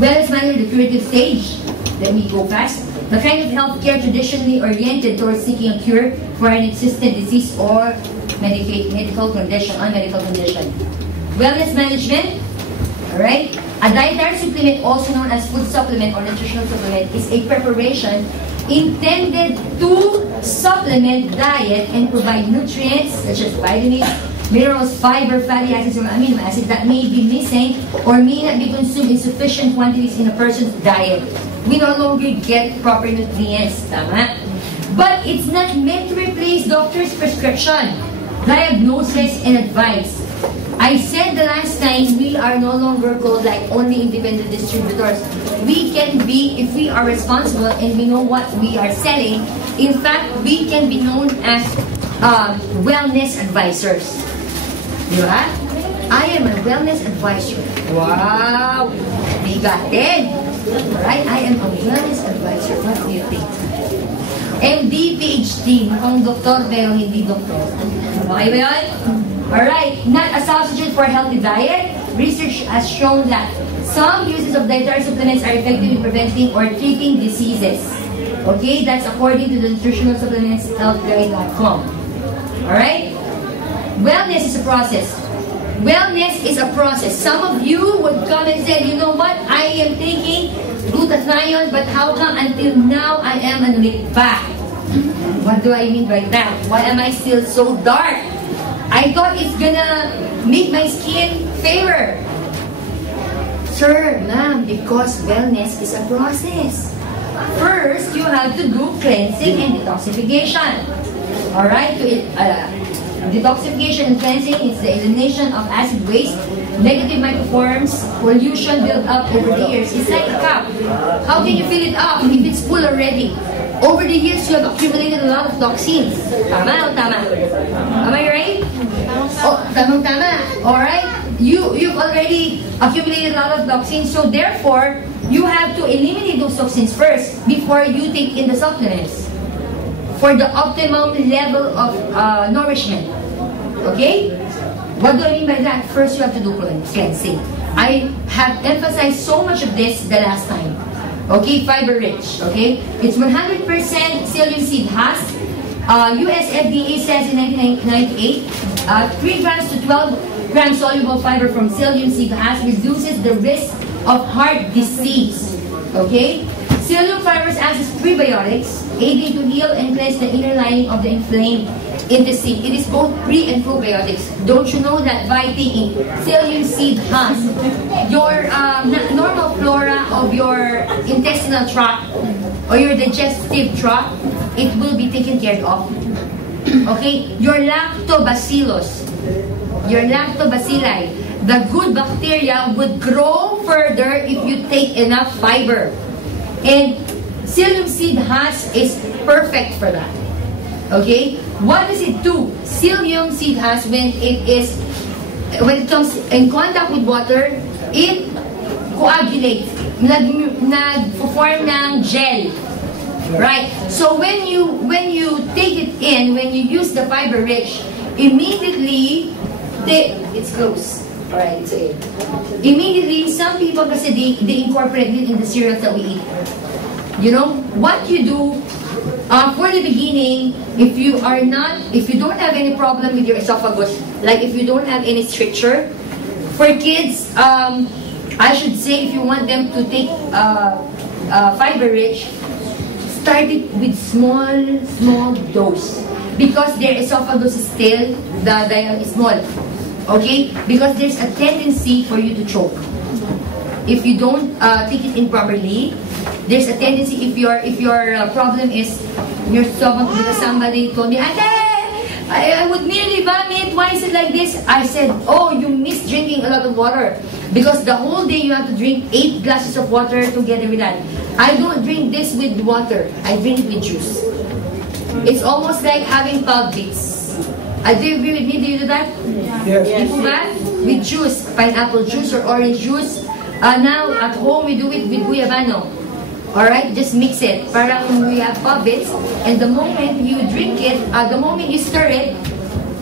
Wellness management, the curative stage. Let me go fast. The kind of healthcare traditionally oriented towards seeking a cure for an existing disease or medical condition, unmedical condition. Wellness management, alright? A dietary supplement, also known as food supplement or nutritional supplement, is a preparation intended to supplement diet and provide nutrients such as vitamins, minerals, fiber, fatty acids, or amino acids that may be missing or may not be consumed in sufficient quantities in a person's diet. We no longer get proper nutrients, tama? But it's not meant to replace doctor's prescription, diagnosis, and advice. I said the last time, we are no longer called like only independent distributors. We can be, if we are responsible and we know what we are selling, in fact, we can be known as wellness advisors. Diba? I am a wellness advisor. Wow! Bigatin! Right? I am a wellness advisor. What do you think? MD, PhD, mukhang doktor pero hindi doktor. Okay ba yun? Alright, not a substitute for a healthy diet. Research has shown that some uses of dietary supplements are effective in preventing or treating diseases. Okay, that's according to the Nutritional Supplements Health Guide.com. Alright? Wellness is a process. Wellness is a process. Some of you would come and say, you know what, I am taking glutathione, but how come until now I am anemic back? What do I mean by that? Why am I still so dark? I thought it's gonna make my skin fairer. Sir, ma'am, because wellness is a process. First, you have to do cleansing and detoxification. Alright? Detoxification and cleansing is the elimination of acid waste, negative microforms, pollution built up over the years. It's like a cup. How can you fill it up if it's full already? Over the years, you have accumulated a lot of toxins. Tama o tama? Am I right? Oh, tamang-tama. Alright? You've already accumulated a lot of toxins, so therefore, you have to eliminate those toxins first before you take in the supplements for the optimum level of nourishment. Okay? What do I mean by that? First, you have to do cleansing. I have emphasized so much of this the last time. Okay, fiber rich. Okay, it's 100% psyllium seed husk. US FDA says in 1998, 3 grams to 12 grams soluble fiber from psyllium seed husk reduces the risk of heart disease. Okay, psyllium fibers act as prebiotics, aiding to heal and cleanse the inner lining of the inflamed intestine. It is both pre and probiotics. Don't you know that by taking psyllium seed husk, your normal flora of your intestinal tract or your digestive tract, it will be taken care of. Okay? Your lactobacillus, the good bacteria would grow further if you take enough fiber. And psyllium seed husk is perfect for that. Okay? What does it do? Psyllium seed husk, when it comes in contact with water, it coagulates. Nag-form ng gel. Right? So when you take it in, when you use the fiber rich, immediately it's close. Alright, it's okay. Immediately, some people kasi they incorporate it in the cereals that we eat. You know, what you do for the beginning, if you don't have any problem with your esophagus, like if you don't have any stricture, for kids, I should say if you want them to take fiber rich, start it with small dose, because their esophagus is still is small. Okay, because there's a tendency for you to choke if you don't take it in properly. There's a tendency if your problem is your stomach, because somebody told me, Ate, I would nearly vomit. Why is it like this? I said, oh, you miss drinking a lot of water, because the whole day you have to drink 8 glasses of water together with that. I don't drink this with water. I drink it with juice. It's almost like having pulp bits. Do you agree with me? Do you do that? Yes. With juice, pineapple juice or orange juice. Now, at home, we do it with guyabano. Alright, just mix it. Parang we have pulp bits. And the moment you drink it, the moment you stir it,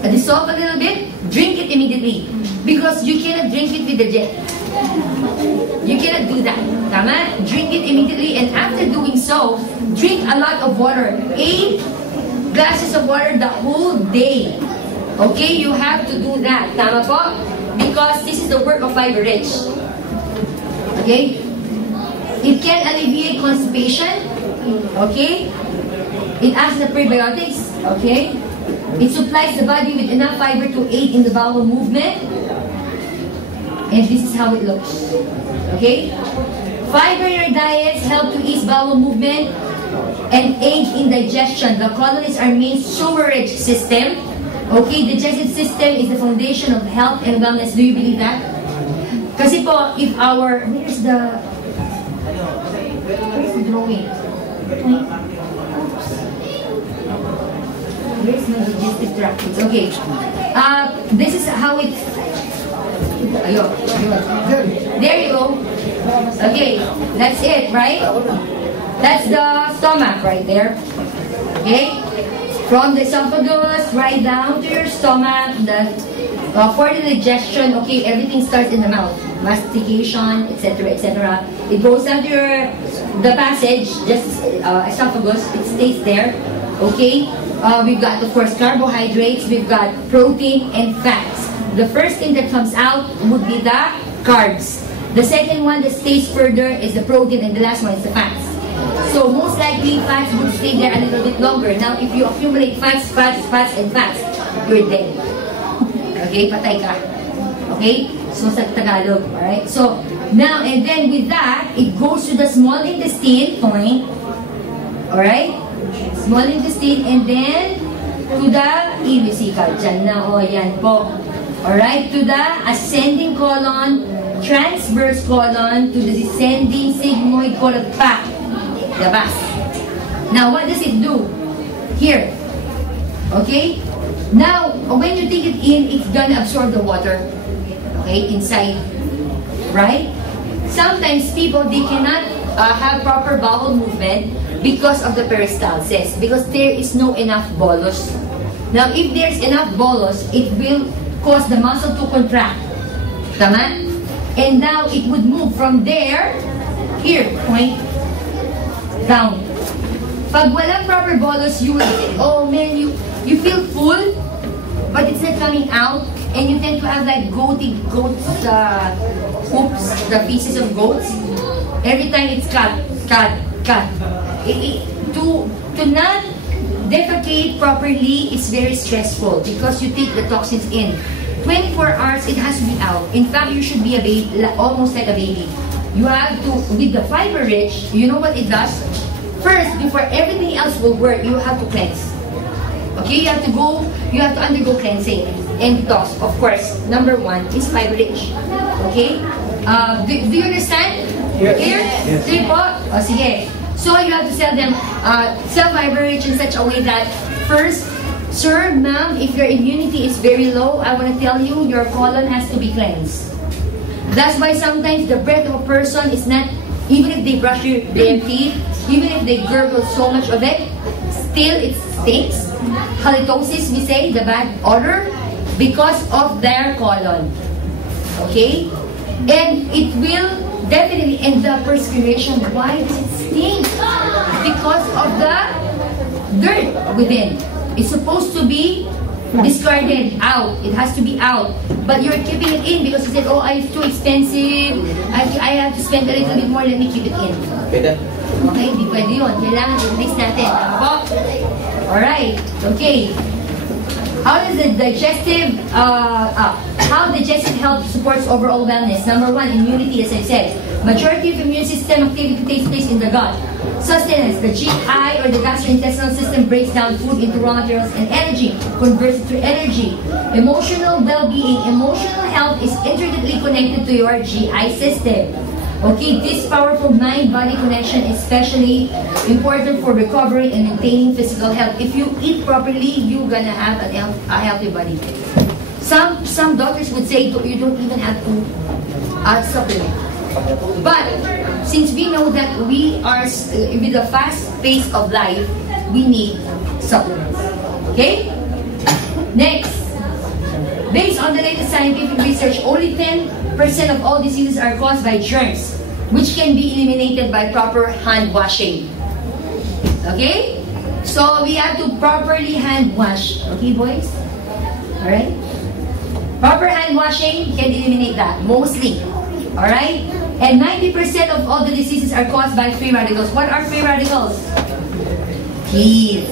dissolve a little bit, drink it immediately. Because you cannot drink it with the jet. You cannot do that. Tama? Drink it immediately, and after doing so, drink a lot of water. 8 glasses of water the whole day. Okay? You have to do that. Tama po? Because this is the work of fiber rich. Okay? It can alleviate constipation. Okay? It acts as prebiotics. Okay? It supplies the body with enough fiber to aid in the bowel movement. And this is how it looks. Okay? Fiber in your diets help to ease bowel movement and aid in digestion. The colon is our main sewerage system. Okay? Digestive system is the foundation of health and wellness. Do you believe that? Kasi po, if our... Where's the drawing? Where's my digestive tract? Okay. This is how it... Ayun. There you go. Okay. That's it, right? That's the stomach right there. Okay? From the esophagus right down to your stomach. For the digestion, okay, everything starts in the mouth. Mastication, etc., etc. It goes down to the passage, just esophagus. It stays there. Okay? We've got, of course, carbohydrates. We've got protein and fats. The first thing that comes out would be the carbs. The second one that stays further is the protein, and the last one is the fats. So most likely, fats would stay there a little bit longer. Now, if you accumulate fats, and fats, you're dead. Okay? Patay ka. Okay? So, sa Tagalog. Alright? So, now, and then with that, it goes to the small intestine point. Alright? Small intestine, and then to the ileocecal. Diyan na, o, yan po. Alright? To the ascending colon, transverse colon, to the descending sigmoid colon, pa. Labas. Now, what does it do? Here. Okay? Now, when you take it in, it's gonna absorb the water. Okay? Inside. Right? Sometimes people, they cannot have proper bowel movement because of the peristalsis. Because there is no enough bolus. Now, if there's enough bolus, it will cause the muscle to contract. Tama? And now, it would move from there, here, point, down. Pag walang proper bolus, you will say, oh man, you feel full, but it's not coming out, and you tend to have like goats, hoops, the pieces of goats. Every time it's cut. To not defecate properly is very stressful because you take the toxins in. 24 hours, it has to be out. In fact, you should be a baby, almost like a baby. You have to, with the fiber rich, you know what it does? First, before everything else will work, you have to cleanse. Okay, you have to undergo cleansing and detox. Of course, number 1 is fiber rich. Okay? Do you understand? Yes. Here? Yes. Sige po? O, sige. So, you have to sell them, sell fiber rich in such a way that, first, sir, ma'am, if your immunity is very low, I want to tell you, your colon has to be cleansed. That's why sometimes the breath of a person is not, even if they brush their teeth, even if they gurgle so much of it, still it stinks. Halitosis, we say, the bad odor, because of their colon. Okay? And it will definitely end the perspiration. Why does it stink? Because of the dirt within. It's supposed to be discarded out. It has to be out. But you're keeping it in because you said, oh, it's too expensive. I have to spend a little bit more. Let me keep it in. Pwede. Okay, hindi pwede yun. Kailangan i-release natin. Ako? Alright. Okay. How does the digestive, how digestive health supports overall wellness? Number 1, immunity, as I said. Majority of immune system activity takes place in the gut. Sustenance, the GI or the gastrointestinal system breaks down food into raw materials and energy, converts it to energy. Emotional well-being, emotional health is intricately connected to your GI system. Okay, this powerful mind-body connection is especially important for recovery and maintaining physical health. If you eat properly, you're gonna have a healthy body. Some doctors would say you don't even have to supplement. But since we know that we are with the fast pace of life, we need supplements. Okay? Next, based on the latest scientific research, only 10% of all diseases are caused by germs, which can be eliminated by proper hand washing. Okay? So we have to properly hand wash. Okay, boys? Alright? Proper hand washing can eliminate that, mostly. Alright? And 90% of all the diseases are caused by free radicals. What are free radicals? Please.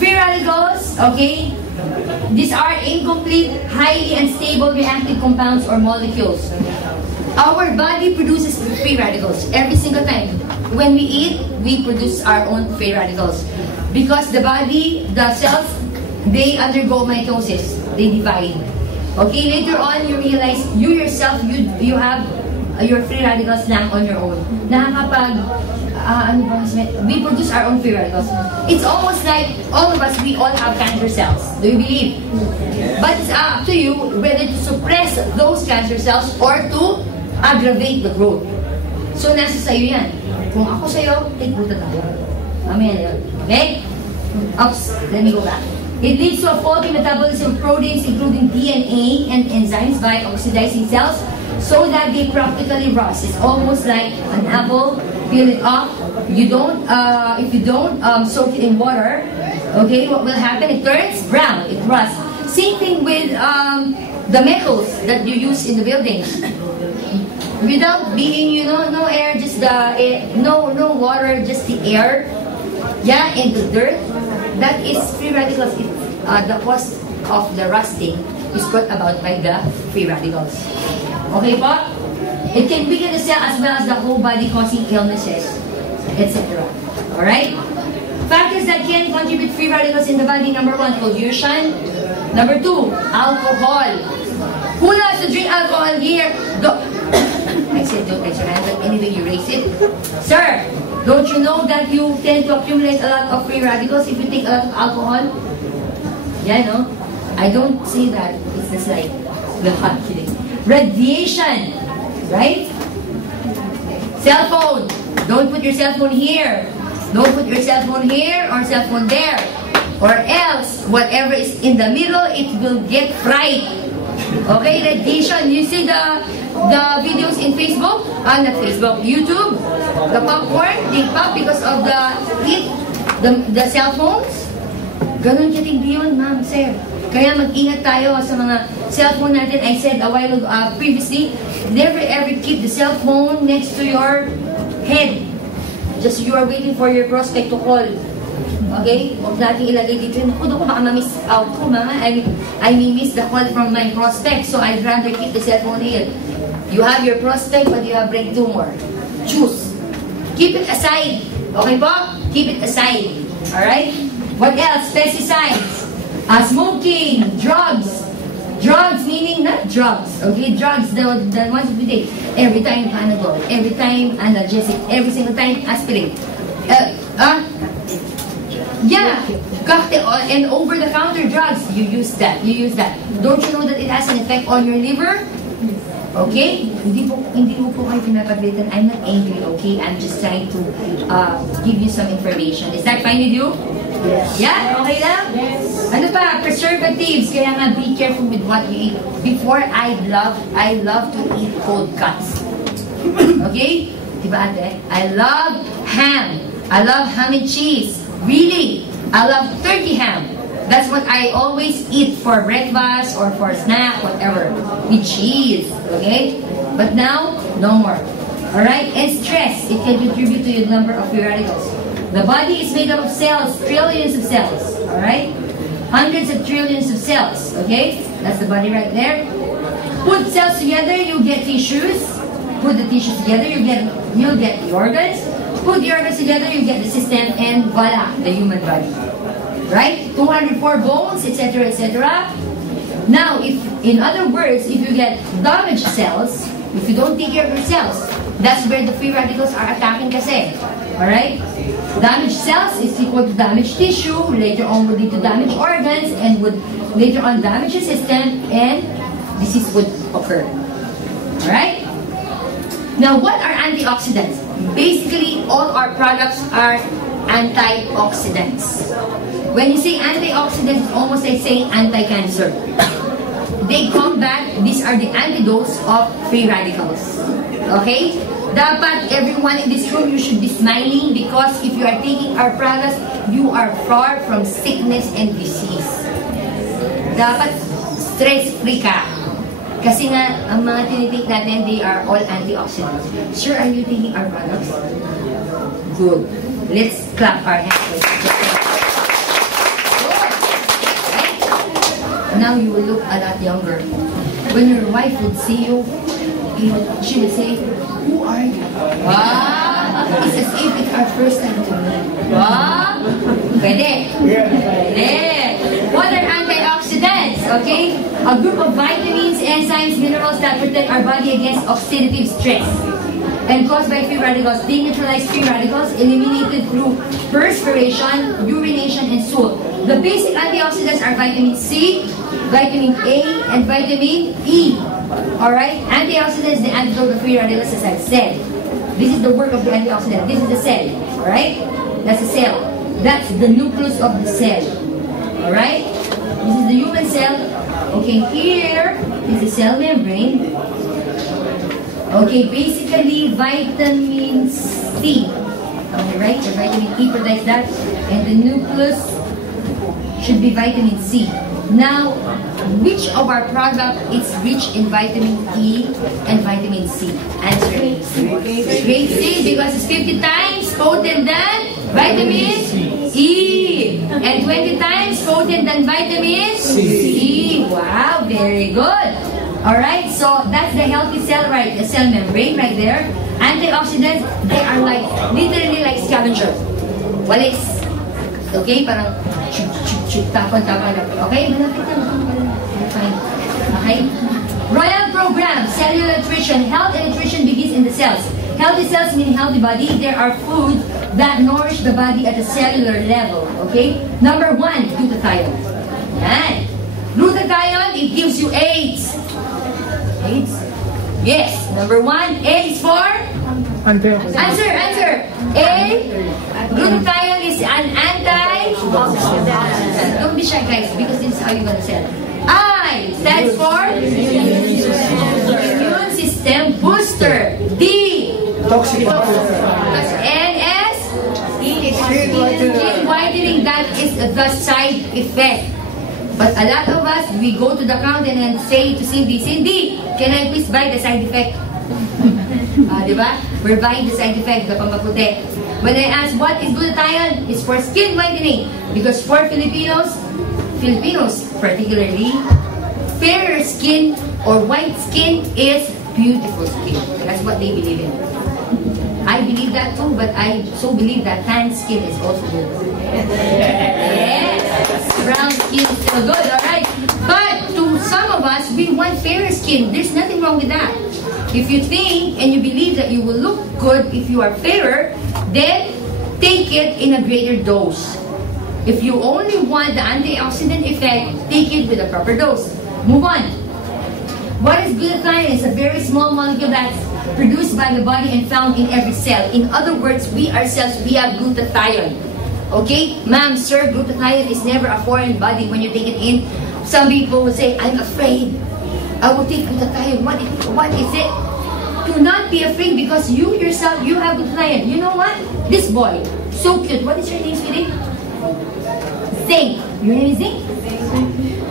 Free radicals, okay? These are incomplete, highly unstable reactive compounds or molecules. Our body produces free radicals every single time. When we eat, we produce our own free radicals. Because the body, the cells, they undergo mitosis. They divide. Okay, later on, you realize you yourself, you have your free radicals lang on your own. We produce our own free radicals. It's almost like all of us, we all have cancer cells. Do you believe? But it's up to you whether to suppress those cancer cells or to aggravate the growth. So, nasa sa'yo yan. Kung ako sa'yo, take root tayo. Amen. Okay? Oops, let me go back. It leads to a faulty metabolism of proteins, including DNA and enzymes, by oxidizing cells so that they practically rust. It's almost like an apple. Peel it off. If you don't soak it in water, okay, what will happen? It turns brown. It rusts. Same thing with the metals that you use in the buildings. Without being, no air, just the air, no water, just the air. Yeah, and the dirt. That is free radicals. The cause of the rusting is brought about by the free radicals. Okay po? It can weaken the cell as well as the whole body, causing illnesses, etc. Alright? Factors that can contribute free radicals in the body: number 1, pollution. Number 2, alcohol. Who loves to drink alcohol here? I said don't raise your hand, but anyway you raise it. Sir, don't you know that you tend to accumulate a lot of free radicals if you take a lot of alcohol? Yeah, no? I don't say that. It's just like, I'm kidding. Radiation, right? Cell phone. Don't put your cell phone here. Don't put your cell phone here or cell phone there. Or else, whatever is in the middle, it will get fried. Okay, radiation. You see the videos in Facebook? Not Facebook, YouTube. The popcorn, they pop because of the heat, the cell phones. Ganon katigdi yun, ma'am, sir. Kaya mag-ingat tayo sa mga cellphone natin. I said a while ago, previously, never ever keep the cell phone next to your head. Just you are waiting for your prospect to call. Okay? Huwag natin ilagay dito yun. Ako baka ma-miss out ko, mga. I may miss the call from my prospect, so I'd rather keep the cell phone here. You have your prospect, but you have brain tumor. Choose. Keep it aside. Okay po? Keep it aside. Alright? What else? Pesticides. Smoking. Drugs. Drugs meaning not drugs. Okay? Drugs, the ones we take. Every time Panadol. Every time analgesic. Every single time aspirin. Yeah. And over-the-counter drugs. You use that. You use that. Don't you know that it has an effect on your liver? Okay? Hindi mo po kayo pinapagalitan. I'm not angry, okay? I'm just trying to give you some information. Is that fine with you? Yes. Yeah? Okay lang? Yes. Ano pa? Preservatives. Kaya nga, be careful with what you eat. Before, I love to eat cold cuts. Okay? Diba ate? I love ham. I love ham and cheese. Really? I love turkey ham. That's what I always eat for breakfast or for snack, whatever, with cheese, okay? But now, no more. Alright? And stress, it can contribute to the number of free radicals. The body is made up of cells, trillions of cells, alright? Hundreds of trillions of cells, okay? That's the body right there. Put cells together, you get tissues. Put the tissues together, you'll get the organs. Put the organs together, you get the system, and voila, the human body. Right? 204 bones, etc., etc. Now, in other words, if you get damaged cells, if you don't take care of your cells, That's where the free radicals are attacking kasi. Alright? Damaged cells is equal to damaged tissue, later on would lead to damaged organs, and would later on damage the system, and disease would occur. Alright? Now, what are antioxidants? Basically, all our products are antioxidants. When you say antioxidants, it's almost like saying anti-cancer. They combat, these are the antidotes of free radicals. Okay? Dapat everyone in this room, you should be smiling because if you are taking our products, you are far from sickness and disease. Dapat stress-free ka. Kasi nga, ang mga tinitake natin, they are all antioxidants. Sir, are you taking our products? Good. Let's clap our hands. Now you will look a lot younger. When your wife would see you, she would say, "Who are you?" Wow! It's as if it's our first time to meet. Wow! Pwede. Pwede. What are antioxidants? Okay? A group of vitamins, enzymes, minerals that protect our body against oxidative stress and caused by free radicals. They neutralize free radicals eliminated through perspiration, urination, and stool. The basic antioxidants are vitamin C, vitamin A, and vitamin E. Alright? Antioxidants, the antidote of free radicals, as I've said. This is the work of the antioxidant. This is the cell. Alright? That's the cell. That's the nucleus of the cell. Alright? This is the human cell. Okay, here is the cell membrane. Okay, basically vitamin C. Okay, right? The vitamin E protects that. And the nucleus should be vitamin C. Now, which of our product is rich in vitamin E and vitamin C? Answer is Great C, because it's 50 times potent than vitamin E. And 20 times potent than vitamin C. Wow, very good. Alright, so that's the healthy cell, right? The cell membrane right there. Antioxidants, they are like, literally like scavengers. Walis. Okay, parang tapon. Okay, malapit na. Fine. Okay? Royal program, cellular nutrition. Health and nutrition begins in the cells. Healthy cells mean healthy body. There are foods that nourish the body at a cellular level. Okay? Number 1, glutathione. Yan. Glutathione, it gives you AIDS. AIDS? Yes. Number 1, A is for? Answer. A. Glutathione is an antioxidant. Don't be shy, guys, because this is how you're going to sell. I stands for immune system booster. D. Toxic. N S. Skin whitening. That is the side effect. But a lot of us, we go to the counter and say to Cindy, can I please buy the side effect? Diba? We're buying the side effect, the pamaputi. When I ask what is glutathione, it's for skin whitening. Because for Filipinos particularly, fairer skin or white skin is beautiful skin. That's what they believe in. I believe that too, but I so believe that tan skin is also good. Yes, brown skin is still good, alright? But to some of us, we want fairer skin. There's nothing wrong with that. If you think and you believe that you will look good if you are fairer, then take it in a greater dose. If you only want the antioxidant effect, take it with a proper dose. Move on. What is glutathione? It's a very small molecule that's produced by the body and found in every cell. In other words, we ourselves, we have glutathione. Okay? Ma'am, sir, glutathione is never a foreign body when you take it in. Some people will say, I'm afraid. I will take glutathione. What is it? Do not be afraid because you yourself, you have glutathione. You know what? This boy, so cute. What is your name, sweetie? Zink. Your name is Zink?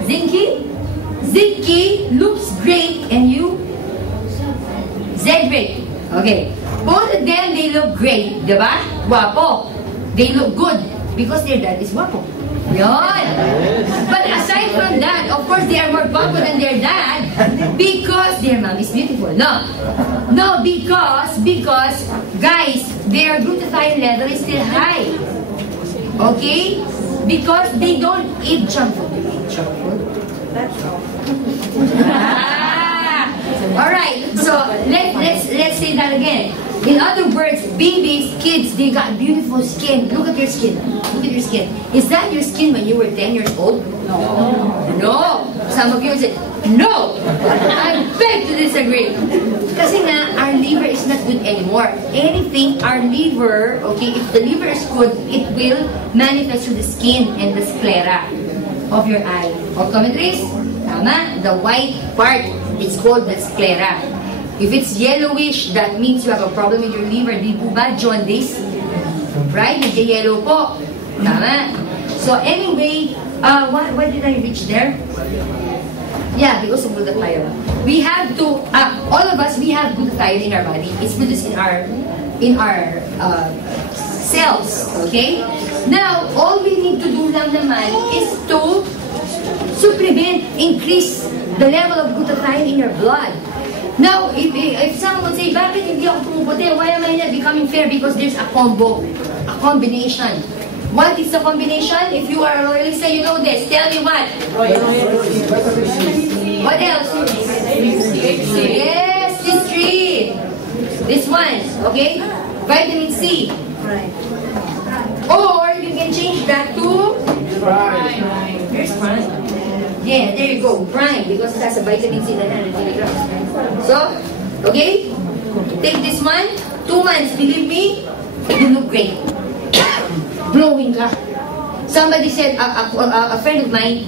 Zinky? Zinky looks great and you? Zedric. Okay. Both of them, they look great. Diba? Guapo. They look good because their dad is guapo. Yon. But aside from that, of course, they are more guapo than their dad because their mom is beautiful. No, because guys, their glutathione level is still high. Okay? Because they don't eat junk food. They eat junk food. That's all. Alright, so let's say that again. In other words, babies, kids, they got beautiful skin. Look at your skin. Look at your skin. Is that your skin when you were 10 years old? No. Some of you say, no. I beg to disagree. Kasi nga, our liver is not good anymore. Anything, our liver, okay, if the liver is good, it will manifest through the skin and the sclera of your eye. Optometrist, tama? The white part, it's called the sclera. If it's yellowish, that means you have a problem with your liver. Di po ba, jaundice? Right? Nagka-yellow po. Tama? So anyway, why did I reach there? Yeah, because of glutathione. We have to, all of us, we have glutathione in our body. It's produced in our cells. Okay? Now, all we need to do lang naman is to supplement, increase the level of glutathione in your blood. Now, if someone would say, bakit hindi ako pumuputi? Why am I not becoming fair? Because there's a combo, a combination. What is the combination? If you are a royalist, you know this. Tell me what? What else? Yes, these three. This one, okay? Vitamin C. Or you can change that to prime. Here's prime. Yeah, there you go. Prime, because it has a vitamin C that 100 milligrams. So, okay? Take this one. 2 months, believe me, you look great. Glowing ka. Somebody said, a friend of mine,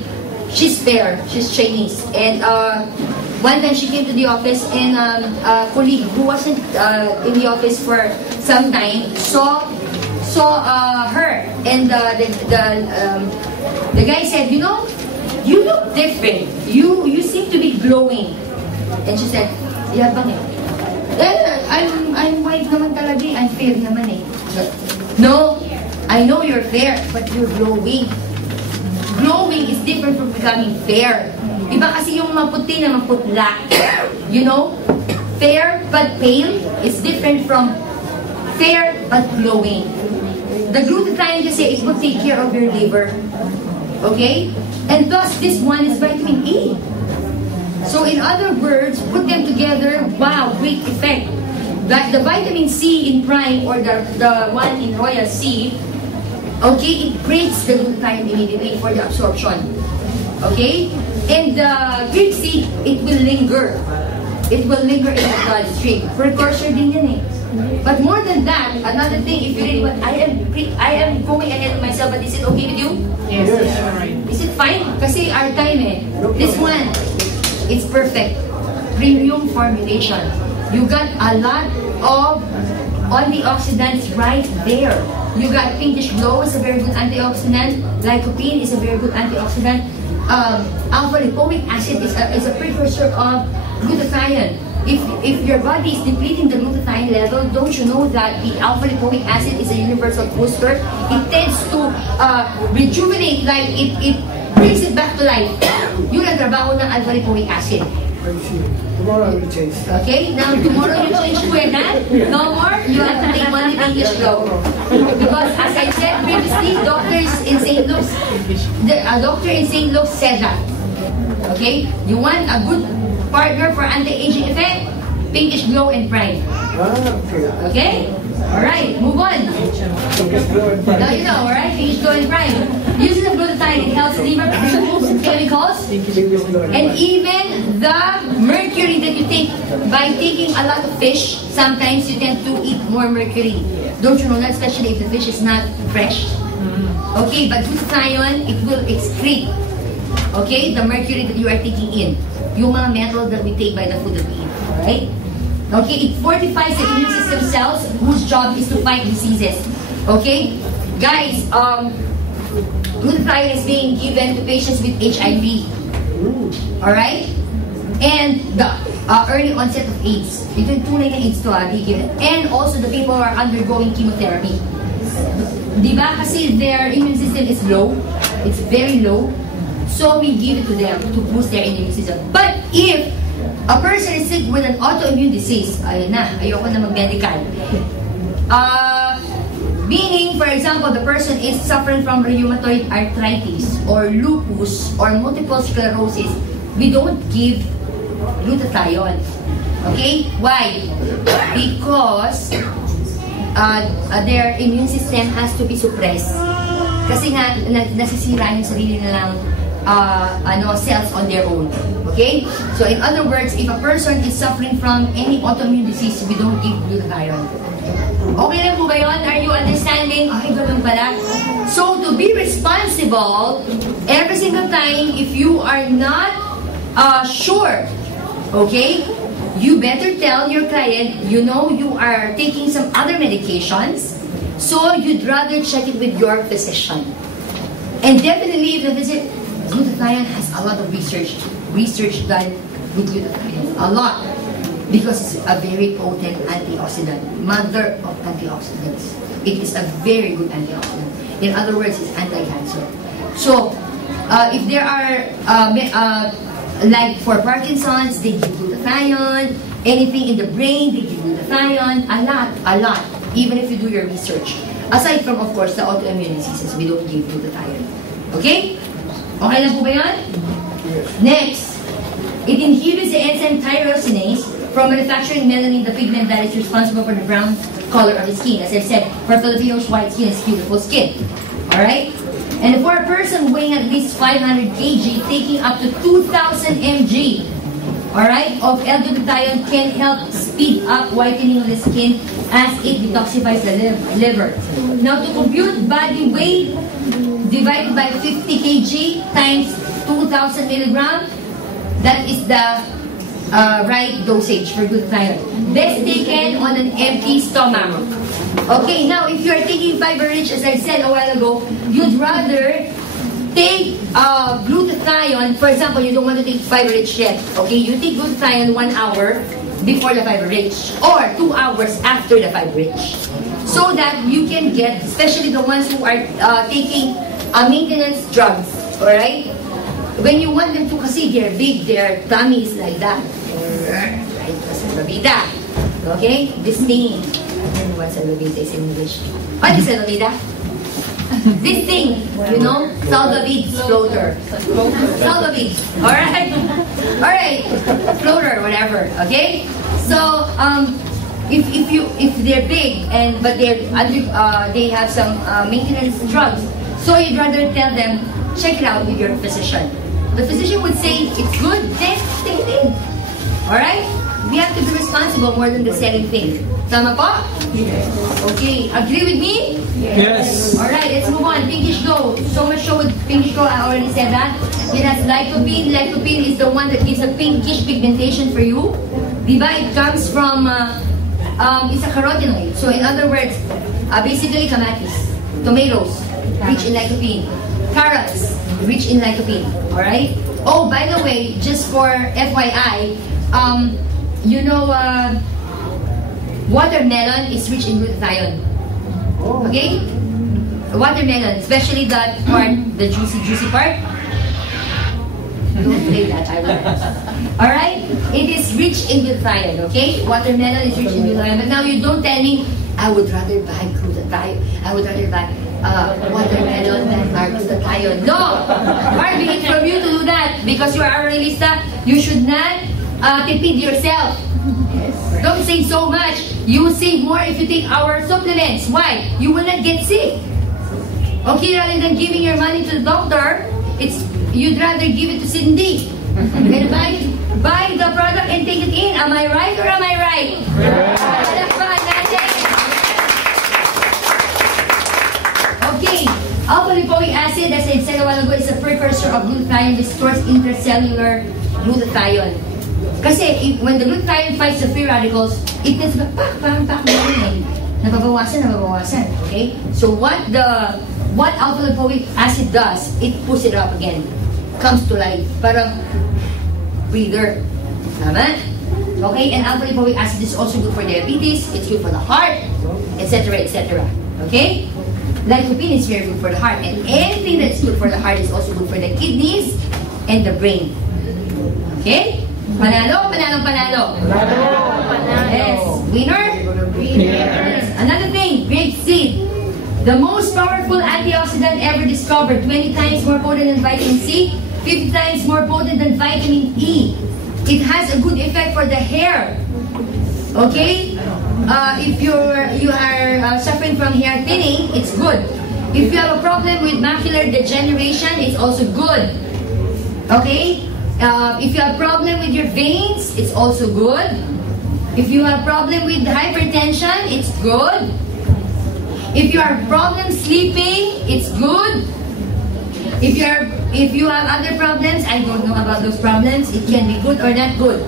she's fair, she's Chinese. And one time she came to the office and a colleague who wasn't in the office for some time saw her. And the guy said, you know, you look different. You seem to be glowing. And she said, yeah, bakit? I'm white naman talaga. I'm fair naman eh. No, I know you're fair, but you're glowing. Glowing is different from becoming fair. Iba kasi yung maputi na maputla. You know? Fair but pale is different from fair but glowing. The glutathione kasi, it will take care of your liver. Okay? And plus, this one is vitamin A. So in other words, put them together, wow, great effect. Like the vitamin C in prime or the one in royal C, okay, it breaks the glutathione immediately for the absorption. Okay? And the Greek C, it will linger. It will linger in the bloodstream. Precursor din yan eh. But more than that, another thing, if you really want, I am going ahead of myself, but is it okay with you? Yes, all right. Is it fine? Kasi our time eh. This one, it's perfect. Premium formulation. You got a lot of antioxidants right there. You got pinkish glow, is a very good antioxidant. Lycopene is a very good antioxidant. Alpha-lipoic acid is a precursor of glutathione. If your body is depleting the glutathione level, don't you know that the alpha-lipoic acid is a universal booster? It tends to rejuvenate, like it brings it back to life. Yun ang trabaho ng alpha-lipoic acid. Tomorrow I will change. Okay, now tomorrow you change to that. No more, you have to take only English Glow. Because as I said previously, doctors in St. Luke's, a doctor in St. Luke's said that. Okay, you want a good partner for anti-aging effect? Pinkish Glow and Prime. Okay. Okay? Alright, move on. Now you know, alright? Pinkish Glow and Prime. Using the glutathione, it helps liver removes chemicals. And even the mercury that you take by taking a lot of fish, sometimes you tend to eat more mercury. Don't you know that? Especially if the fish is not fresh. Okay, but glutathione, it will excrete, okay, the mercury that you are taking in. Yung mga metal that we take by the food that we eat. Alright? Okay, it fortifies the immune system cells whose job is to fight diseases. Okay? Guys, glutathione is being given to patients with HIV. Alright? And the early onset of AIDS. Ito yung tunay na AIDS to be given. And also the people who are undergoing chemotherapy. Diba? Kasi their immune system is low. It's very low. So we give it to them to boost their immune system. But if a person is sick with an autoimmune disease, ayun na, ayoko na mag-medical. Meaning, for example, the person is suffering from rheumatoid arthritis or lupus or multiple sclerosis, we don't give glutathione. Okay? Why? Because their immune system has to be suppressed. Kasi nga, nasisira yung sarili nilang cells on their own. Okay? So in other words, if a person is suffering from any autoimmune disease, we don't give glutathione. Okay lang po ba yun? Are you understanding? Ay, ganun pala. So to be responsible, every single time, if you are not sure, okay, you better tell your client, you know you are taking some other medications, so you'd rather check it with your physician. And definitely, if the glutathione has a lot of research done with glutathione, a lot, because it's a very potent antioxidant, mother of antioxidants. It is a very good antioxidant. In other words, it's anti-cancer. So, if there are, like for Parkinson's, they give glutathione. Anything in the brain, they give glutathione. A lot. Even if you do your research. Aside from, of course, the autoimmune diseases, we don't give glutathione. Okay? Okay lang po ba yan? Next, it inhibits the enzyme tyrosinase from manufacturing melanin, the pigment that is responsible for the brown color of the skin. As I said, for Filipinos, white skin is beautiful skin. Alright? And for a person weighing at least 500 kg, taking up to 2,000 mg, alright, of L-glutathione can help speed up whitening of the skin as it detoxifies the liver. Now, to compute body weight divided by 50 kg times 2,000 milligram, that is the right dosage for glutathione. Best taken on an empty stomach. Okay, now if you are taking fiber-rich, as I said a while ago, you'd rather take glutathione. For example, you don't want to take fiber-rich yet. Okay, you take glutathione 1 hour before the fiber-rich or 2 hours after the fiber-rich, so that you can get, especially the ones who are taking maintenance drugs. All right. When you want them to, kasi they're big, their tummy is like that. Right? Salvavida. Okay? This thing. I don't know what salvavida is in English. What is salvavida? This thing, you know? Salvavids floater. Salvavids. Alright? Alright. Floater, whatever. Okay? So, if they're big, but they have some maintenance drugs, so you'd rather tell them, check it out with your physician. The physician would say, it's good, then take it in. Alright? We have to be responsible more than the selling thing. Tama po? Yes. Okay. Agree with me? Yes. Alright, let's move on. Pinkish glow. So much show with pinkish glow. I already said that. It has lycopene. Lycopene is the one that gives a pinkish pigmentation for you. Diba? It comes from, it's a carotenoid. So in other words, basically kamatis, tomatoes, rich in lycopene. Carrots, rich in lycopene. Alright? Oh, by the way, just for FYI, you know, watermelon is rich in glutathione. Okay? Watermelon, especially that part, the juicy part. Don't play that, I will. Alright? It is rich in glutathione, okay? Watermelon is rich in glutathione. But now you don't tell me, I would rather buy glutathione. I would rather buy watermelon than glutathione. No! Far be it from you to do that. Because you are a realista, you should not tipid yourself. Don't save so much. You will save more if you take our supplements. Why? You will not get sick. Okay, rather than giving your money to the doctor, you'd rather give it to Cindy. You're gonna buy the product and take it in. Am I right or am I right? Okay, alpha-lipoic acid, as I said a while ago, is a precursor of glutathione. Restores intracellular glutathione. Kasi when the glutathione fights the free radicals, it does nababawasan. Okay? So what alpha-lipoic acid does, it pulls it up again. Comes to life. Parang breather. Tama? Okay? And alpha-lipoic acid is also good for diabetes, it's good for the heart, etc., etc. Okay? Lycopene is very good for the heart, and anything that's good for the heart is also good for the kidneys and the brain. Okay? Panalo? Yes. Winner? Yes. Another thing, grape seed. The most powerful antioxidant ever discovered. 20 times more potent than vitamin C, 50 times more potent than vitamin E. It has a good effect for the hair. Okay? If you are suffering from hair thinning, it's good. If you have a problem with macular degeneration, it's also good. Okay? If you have a problem with your veins, it's also good. If you have a problem with hypertension, it's good. If you have problem sleeping, it's good. If you have other problems, I don't know about those problems. It can be good or not good.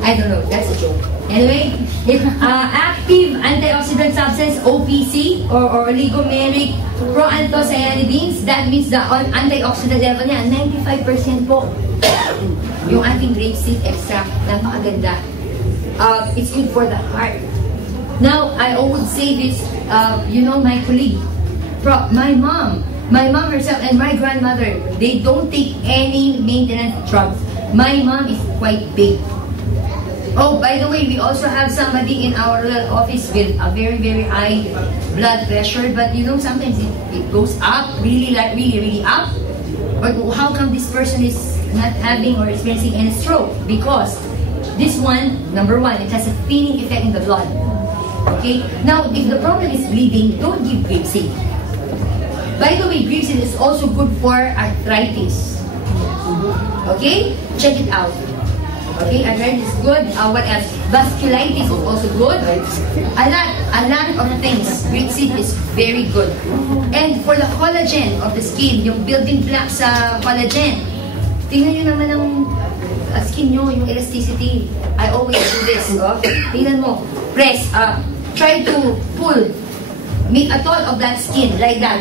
I don't know. That's a joke. Anyway, if active antioxidant substance OPC or oligomeric proanthocyanidins, that means the antioxidant level niya 95% po. Yung ating grapeseed extract, napakaganda. It's good for the heart. Now, I always say this, my colleague, my mom herself and my grandmother, they don't take any maintenance drugs. My mom is quite big. Oh, by the way, we also have somebody in our office with a very, very high blood pressure, but sometimes it goes up, really up. But how come this person is not having or experiencing any stroke? Because this one, number one, it has a thinning effect in the blood. Okay? Now, if the problem is bleeding, don't give grapeseed. By the way, grapeseed is also good for arthritis. Okay? Check it out. Okay, arthritis is good. What else? Vasculitis is also good. A lot of things. Grapeseed is very good. And for the collagen of the skin, yung building blocks sa collagen, tingnan nyo naman ang skin nyo, yung elasticity. I always do this. Tingnan mo. Press. Try to pull. Make a thought of that skin, like that.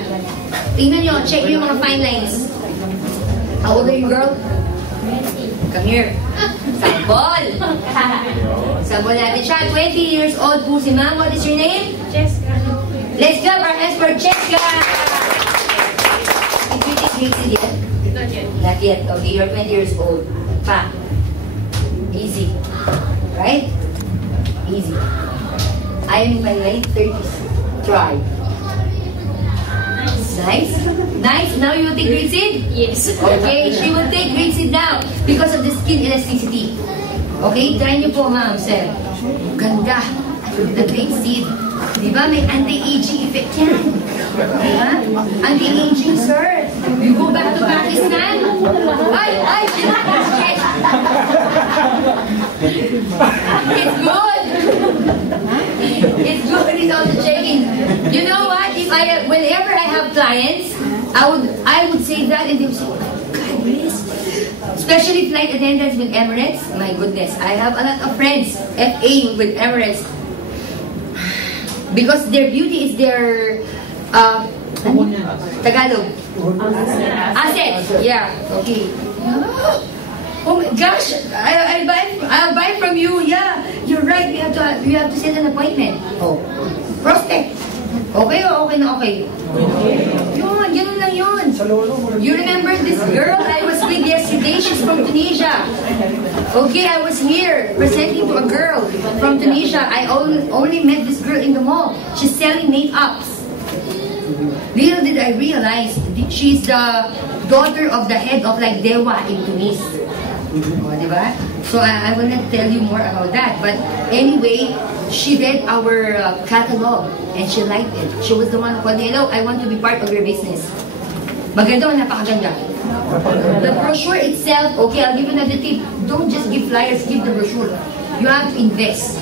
Tingnan nyo. Check yung mga fine lines. How old are you, girl? Come here. Sambol! Sambol natin siya. 20 years old po si ma'am. What is your name? Jessica. Let's go for S for Jessica! Did you take grapeseed yet? Not yet. Not yet. Okay, you're 20 years old. Pa. Easy. Right? Easy. I'm in my late 30s. Try. Nice? Nice? Now you will take grapeseed? Yes. Okay, she will take grapeseed now because of the skin elasticity. Okay, try niyo po, ma'am, sir. Ganda. The grapeseed. Diba? May anti-aging effect yan. Diba? Anti-aging, sir. You go back to Pakistan. Ay, shit. It's good. It's good. It's also checking. You know what? Whenever I have clients, I would say that and they would say, oh, God, yes. Especially flight attendants with Emirates. My goodness, I have a lot of friends, FA with Emirates. Because their beauty is their Tagalog. Assets. Yeah. Okay. Oh my gosh, I'll buy from you. Yeah, you're right. We have to set an appointment. Oh, prospect. Okay o okay na okay? Yun, ganun lang yun. You remember this girl I was with yesterday? She's from Tunisia. Okay, I was here presenting to a girl from Tunisia. I only met this girl in the mall. She's selling makeups. Little did I realize she's the daughter of the head of like Dewa in Tunis. Diba? So I will not tell you more about that. But anyway, she read our catalog and she liked it. She was the one who called, hello, I want to be part of your business. Maganda o napakaganda? The brochure itself, okay, I'll give you another tip. Don't just give flyers, give the brochure. You have to invest.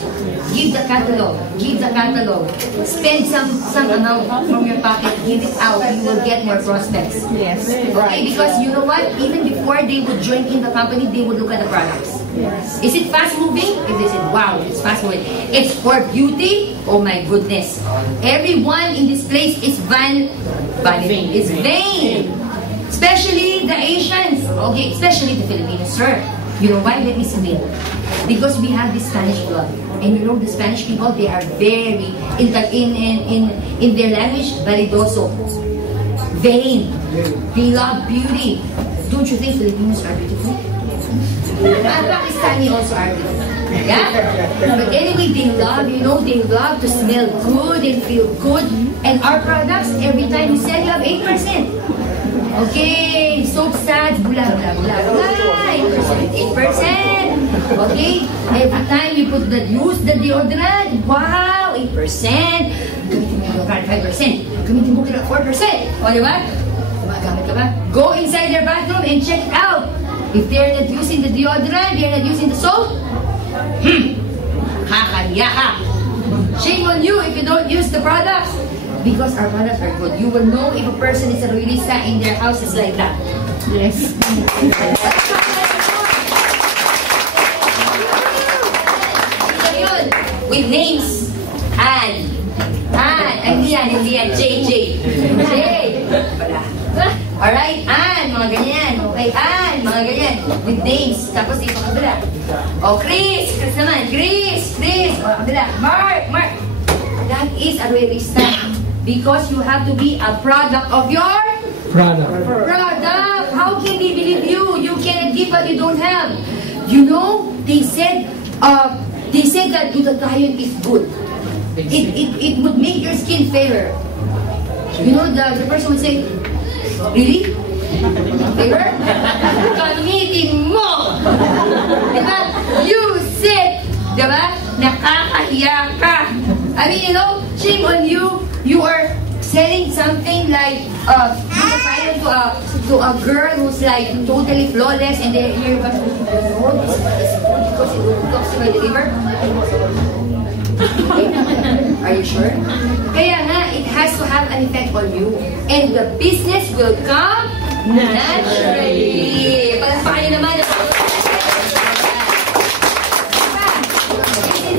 Give the catalog. Give the catalog. Spend some amount from your pocket. Give it out. You will get more prospects. Yes. Okay, because you know what? Even before they would join in the company, they would look at the products. Yes. Is it fast moving? If they said, wow, it's fast moving. It's for beauty? Oh my goodness. Everyone in this place is vain. Especially the Asians. Okay, especially the Filipinos, sir. You know why? Let me explain. Because we have this Spanish blood. And you know the Spanish people, they are very, in their language, validoso. Vain. They love beauty. Don't you think Filipinos are beautiful? And Pakistani also are beautiful. Yeah? But anyway, they love to smell good and feel good. And our products, every time we sell, you have 8%. Okay, soap suds, bula, bula, bula, bula. 8%. Okay, every time you use the deodorant, wow, 8%. Gamitin mo yung deodorant, 5%. Gamitin mo kila 4%. O, di ba? Gumagamit ka ba? Go inside their bathroom and check it out. If they're not using the deodorant, they're not using the soap, kakahiya ka. Shame on you if you don't use the products. Because our products are good. You will know if a person is a realista in their houses like that. Yes. With names. Ann. Hindi yan. JJ. Alright, Ann, mga ganyan. Okay, Ann, mga ganyan. With names. Tapos dito kabila. Oh, Chris naman. Chris. Oh, kabila. Mark. That is a realista. Because you have to be a product of your product. How can they believe you? You cannot give what you don't have. You know, they said that glutathione is good. It would make your skin fairer. You know, the person would say, really? Fairer? Gamitin mo! Diba? You said, diba? Nakakahiya ka. I mean, you know, shame on you. You are selling something like to a girl who's like totally flawless, and then here comes because it will toxify the liver. Are you sure? Kaya nga, it has to have an effect on you, and the business will come naturally. Palakpakan niyo naman.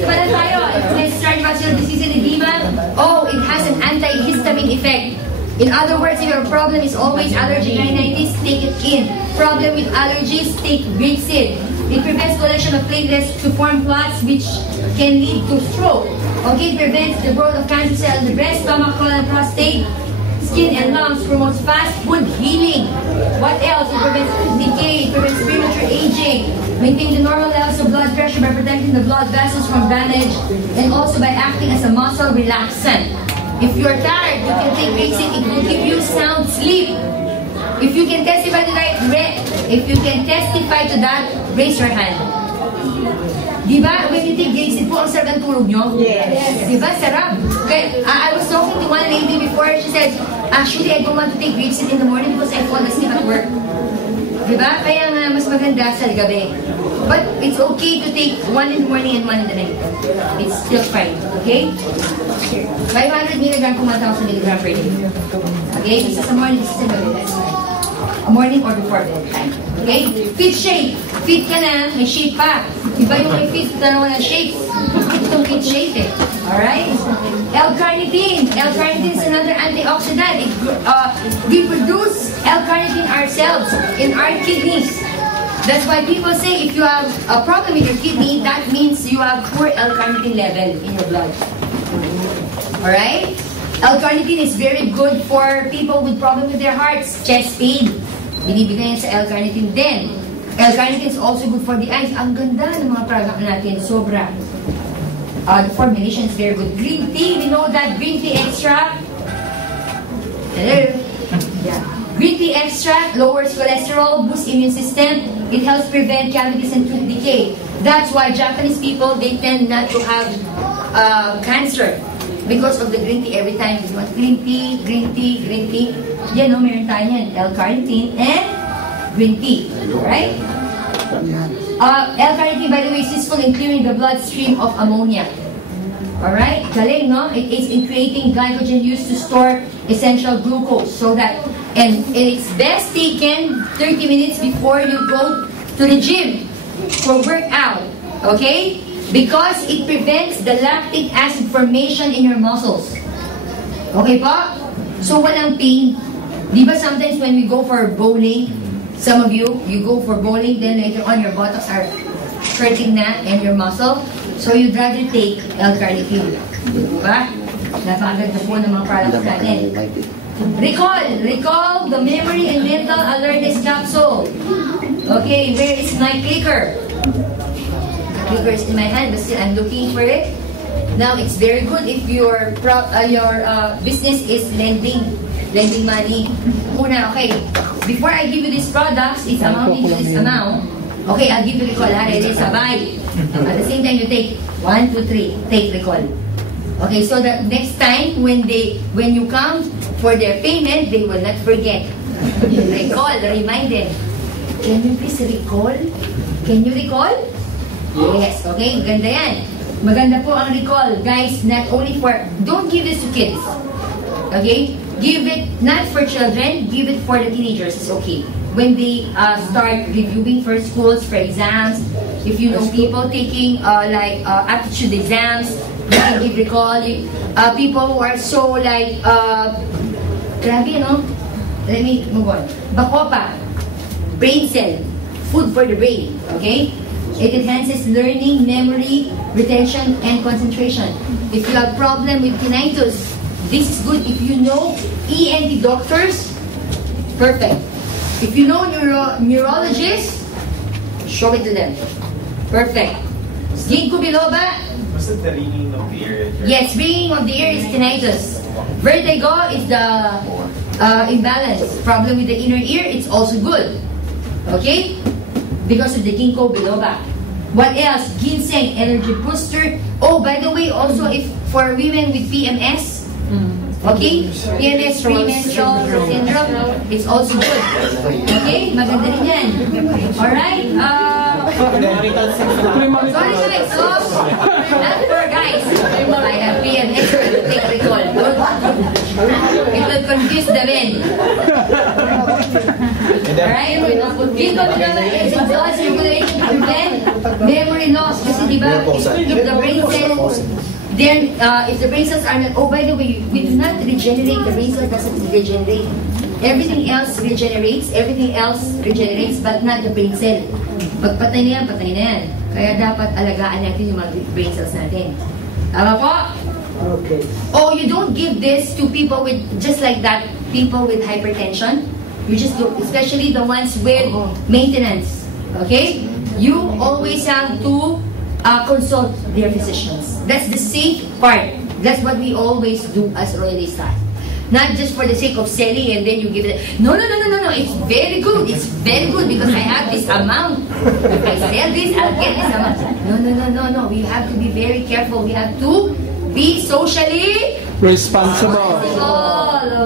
Pala tayo. Let's start vascular disease and edema. Oh, it has an antihistamine effect. In other words, if your problem is always allergic rhinitis, take it in. Problem with allergies, take grape seed. It prevents collection of platelets to form clots, which can lead to stroke. Okay, it prevents the growth of cancer cells in the breast, stomach, colon, prostate, skin, and lungs. Promotes fast wound healing. What else? It prevents decay. It prevents premature aging. Maintain the normal levels of blood pressure by protecting the blood vessels from damage, and also by acting as a muscle relaxant. If you're tired, you can take Racing. It will give you sound sleep. If you can testify to that, raise your hand. Diba? When you take Racing po, ang sarap ng tulog nyo? Yes. Diba? Sarap. Okay. I was talking to one lady before. She said, actually, I don't want to take Racing in the morning because I fall asleep at work. Diba? Kaya nga, mas maganda sa gabi. But it's okay to take one in the morning and one in the night. It's still fine. Okay? 500 milligram kung 1,000 milligram per day. Okay? Isa sa morning, isa sa gabi. That's fine. A morning or before bedtime. Okay? Fit shape. Fit ka na, may shape pa. Iba yung may fit na walang shape. Itong fit shape eh. Alright? L-carnitine. L-carnitine is another antioxidant. We produce L-carnitine ourselves in our kidneys. That's why people say if you have a problem with your kidney, that means you have poor L-carnitine level in your blood. Alright? L-carnitine is very good for people with problems with their hearts, chest pain. Binibigay yan sa L-carnitine din. L-carnitine is also good for the eyes. Ang ganda ng mga product natin. Sobra. The formulation is very good. Green tea, we know that green tea extract. Hello? Yeah. Green tea extract lowers cholesterol, boosts immune system. It helps prevent cavities and tooth decay. That's why Japanese people, they tend not to have cancer because of the green tea. Every time you want green tea, green tea, green tea. Yan, no, meron tayo yan. L-carnitine and green tea. Right? L-carnitine, by the way, is useful in clearing the bloodstream of ammonia. Alright? Galing, no? It is in creating glycogen used to store essential glucose. So that, and it's best taken 30 minutes before you go to the gym for workout. Okay? Because it prevents the lactic acid formation in your muscles. Okay po? So walang pain. Di ba sometimes when we go for bowling, some of you go for bowling, then later on your buttocks are hurting na and your muscle. So you'd rather take L-carnitine. Diba? Napakaganda po ng mga products natin. Recall the memory and mental alertness capsule. Okay, where is my clicker? The clicker is in my hand, but still I'm looking for it. Now it's very good if your business is lending. lending money. Una, okay, before I give you these products, it's amounting to this amount. Okay, I'll give you recall. It is a buy. At the same time, you take 1, 2, 3, take recall. Okay, so that next time when you come for their payment, they will not forget. Recall, remind them. Can you please recall? Can you recall? Yes, okay, maganda yan. Maganda po ang recall, guys, not only for, don't give this to kids. Okay? Give it, not for children, give it for the teenagers, it's okay. When they start reviewing for schools, for exams, if you know people taking aptitude exams, you can give recall. People who are so like, grabe, no? Let me move on. Bacopa, brain cell, food for the brain, okay? It enhances learning, memory, retention, and concentration. If you have problem with tinnitus, this is good. If you know ENT doctors, perfect. If you know neurologists, show it to them. Perfect. Ginkgo biloba. Was it the ringing of the ear? Yes, ringing of the ear is tinnitus. Vertigo is the imbalance. Problem with the inner ear, it's also good. Okay? Because of the ginkgo biloba. What else? Ginseng, energy booster. Oh, by the way, also if for women with PMS, okay? PMS, premenstrual syndrome, it's also good. Okay? Maganda rin yan. Alright? Sorry, stop. Not for guys. I have PMS, I will take recall. It will confuse the men. Alright? Ginkgo biloba is also regulating to prevent memory loss. Kasi diba, if the brain cells, then if the brain cells are not, oh by the way, we do not regenerate, the brain cell doesn't regenerate. Everything else regenerates, but not the brain cell. Pag patay na yan. Kaya dapat alagaan natin yung mga brain cells natin. Tama po? Okay. Oh, you don't give this to people with, just like that, people with hypertension. You just do, especially the ones with maintenance. Okay? You always have to consult their physicians. That's the safe part. That's what we always do as royalist staff. Not just for the sake of selling and then you give it. No. It's very good. It's very good because I have this amount. If I sell this, I'll get this amount. No. We have to be very careful. We have to be socially responsible.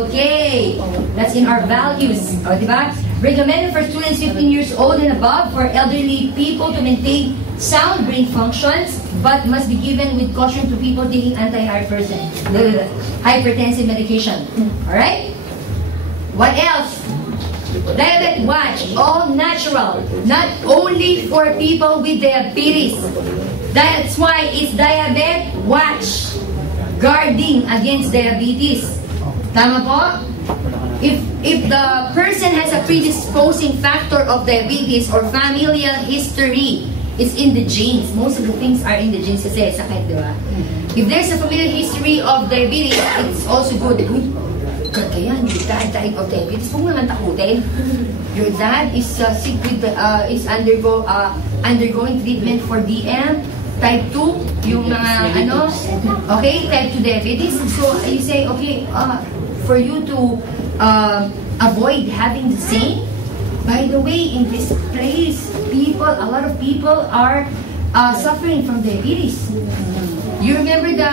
Okay. That's in our values. O, diba? Recommended for students 15 years old and above, for elderly people to maintain sound brain functions, but must be given with caution to people taking hypertensive medication. Alright? What else? Diabetes watch, all natural, not only for people with diabetes. That's why it's diabetes watch, guarding against diabetes. Tama po? If the person has a predisposing factor of diabetes or familial history, it's in the genes. Most of the things are in the genes kasi sakit, di ba? If there's a familial history of diabetes, it's also good. Ganda yan, your dad died of diabetes. Huwag naman takutin. Your dad is sick with is undergoing treatment for DM, type 2, yung mga okay, type 2 diabetes. So you say, okay, for you to avoid having the same. By the way, in this place, a lot of people are suffering from diabetes. You remember the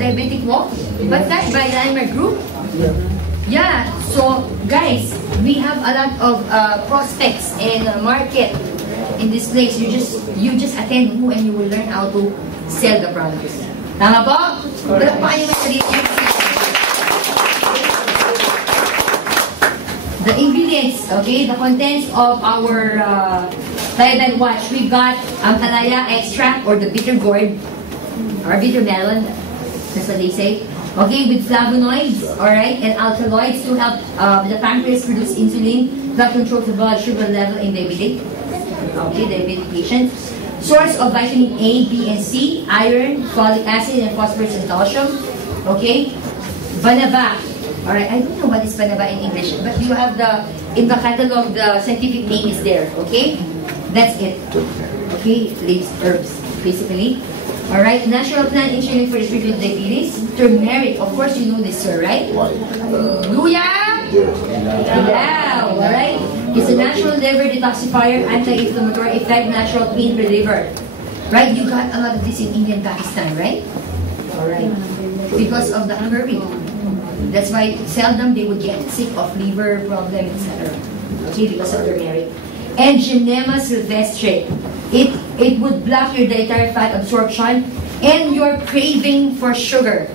diabetic walk? But that's by Laimer Group. Yeah. So guys, we have a lot of prospects and market in this place. You just attend WHOO and you will learn how to sell the products. Tama po? Pero paano yung sarili? The ingredients, okay, the contents of our diabetic watch. We've got ampalaya extract or the bitter gourd or bitter melon. That's what they say. Okay, with flavonoids, alright, and alkaloids to help the pancreas produce insulin, that controls the blood sugar level in diabetic patients. Source of vitamin A, B, and C, iron, folic acid, and phosphorus and calcium. Okay, Banaba. Alright, I don't know what is Banaba in English, but you have in the catalog, the scientific name is there, okay? That's it. Okay, leaves, herbs, basically. Alright, natural plant insulin for the treatment of diabetes. Turmeric, of course you know this, sir, right? Luya! Yeah, alright. It's a natural liver detoxifier, anti-inflammatory effect, natural pain reliever. Right? You got a lot of this in India and Pakistan, right? Alright. Because of the curry. That's why seldom they would get sick of liver problem, etc. Okay, because of turmeric. And Genema sylvestre. It would block your dietary fat absorption and your craving for sugar.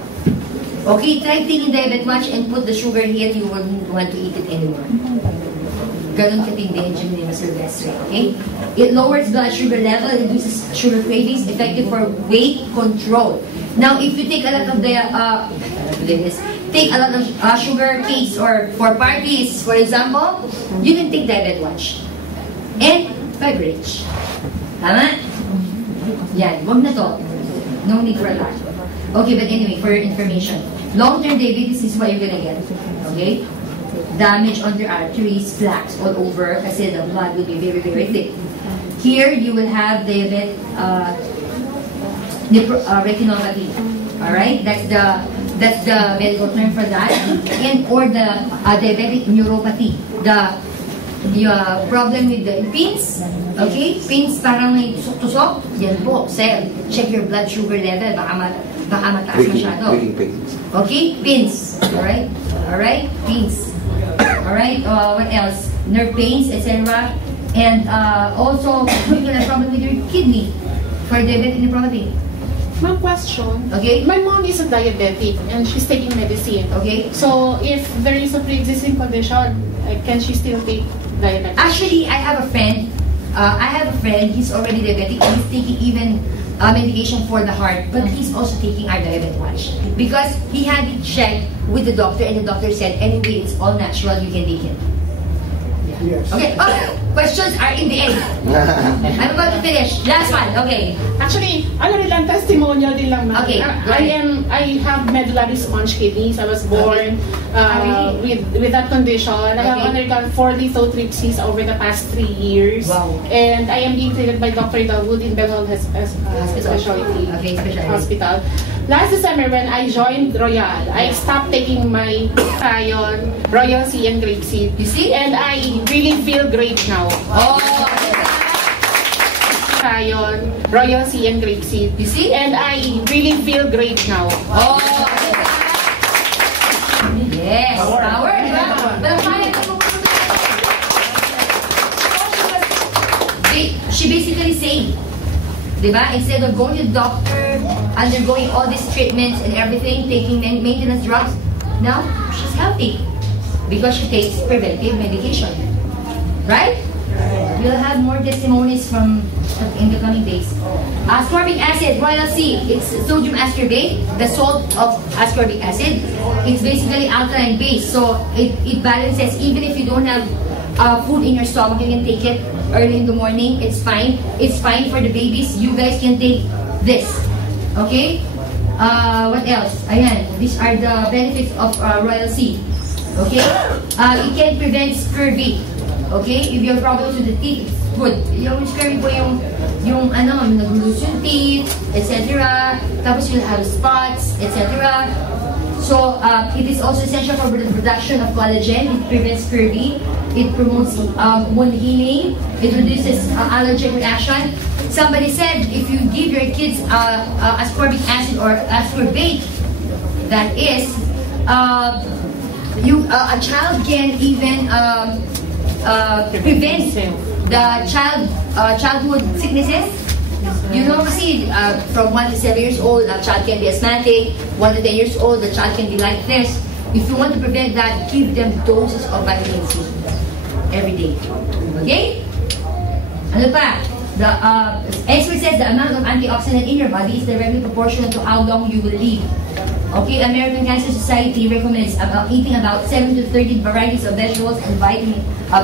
Okay, try taking diabetes watch and put the sugar here, you wouldn't want to eat it anymore. Ganon katindi ang Genema sylvestre, okay? It lowers blood sugar level, it reduces sugar cravings, effective for weight control. Now, if you take a lot of take a lot of sugar cakes or for parties, for example, you can take diabetes watch and beverage. Tama? Yan, wag na to. No need for that. Okay, but anyway, for your information, long-term diabetes is what you're gonna get. Okay? Damage on your arteries, plaques all over, kasi the blood will be very, very thick. Here, you will have diabetes, retinopathy. Alright? That's the medical term for that. And or the diabetic neuropathy. The problem with the pins, okay? Pins parang may tusok-tusok, yan po, cell. Check your blood sugar level, baka mataas masyado. Okay? Pins. Alright? Alright? Pins. Alright? What else? Nerve pains, etc. And also, you can have problem with your kidney for diabetic neuropathy. Ma'am, question. Okay. My mom is a diabetic and she's taking medicine. Okay. So if there is a pre-existing condition, can she still take diabetic? Actually, I have a friend. He's already diabetic. He's taking even medication for the heart, but he's also taking our diabetic watch because he had it checked with the doctor, and the doctor said, anyway, it's all natural. You can take it. Yes. Okay. Oh, questions are in the end. I'm about to finish. Last one. Okay. Actually, ano rin lang, testimonial din lang, ma'am. Okay, I have medullary sponge kidneys. I was born with that condition. I have undergone 4 lithotripsies over the past 3 years. Wow. And I am being treated by Dr. Dawood in Bellhall Specialty Hospital. Last December, when I joined Royal, I stopped taking my Crayon, Royal Sea and Grapeseed. You see? And I really feel great now. Oh. Crayon, Royal Sea and Grapeseed. You see? And I really feel great now. Oh. Yes. Power. Diba? Pero kaya she basically saying, diba? Instead of going to the doctor, undergoing all these treatments and everything, taking maintenance drugs, now she's healthy because she takes preventive medication. Right? We'll have more testimonies from in the coming days. Ascorbic acid, Royal Sea, it's sodium ascorbate, the salt of ascorbic acid. It's basically alkaline base, so it balances. Even if you don't have food in your stomach, you can take it early in the morning. It's fine. It's fine for the babies. You guys can take this. Okay? What else? Ayan, these are the benefits of Royal Sea. Okay? It can prevent scurvy. Okay? If you have problems with the teeth, it's good. Yung scurvy po yung nag-lose yung teeth, etc. Tapos you'll have spots, etc. So, it is also essential for the production of collagen. It prevents scurvy. It promotes wound healing. It reduces allergic reaction. Somebody said if you give your kids ascorbic acid or ascorbate, that is, a child can even prevent the childhood sicknesses. You know, see, from 1 to 7 years old, a child can be asthmatic. 1 to 10 years old, the child can be like this. If you want to prevent that, give them doses of vitamin C every day. Okay? Ano pa? The expert says the amount of antioxidant in your body is directly proportional to how long you will live. Okay, American Cancer Society recommends eating about 7 to 13 varieties of vegetables and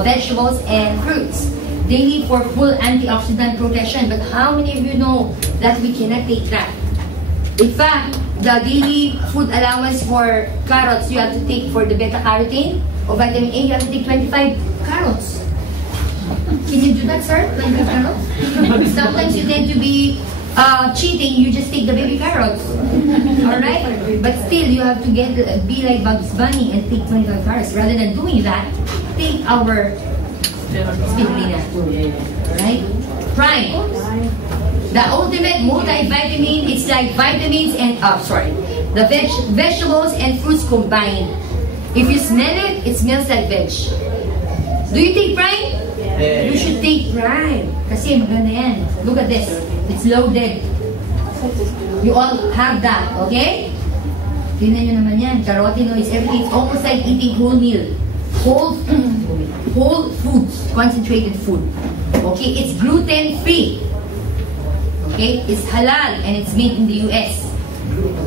vegetables and fruits daily for full antioxidant protection. But how many of you know that we cannot take that? In fact, the daily food allowance for carrots you have to take for the beta-carotene or vitamin A, you have to take 25 carrots. Can you do that, sir? 25 carrots? Sometimes you tend to be cheating, you just take the baby carrots. Alright? But still, you have to be like Bugs Bunny and take 25 carrots. Rather than doing that, take our spirulina. Alright? Prime. The ultimate multivitamin, it's like vitamins and, the vegetables and fruits combined. If you smell it, it smells like veg. Do you take Prime? Yeah. You should take Prime. Kasi maganda yan. Look at this. It's loaded. You all have that, okay? Tingnan nyo naman yan. Carotenoids, everything. It's almost like eating whole meal. Whole foods. Concentrated food. Okay? It's gluten-free. Okay? It's halal and it's made in the US.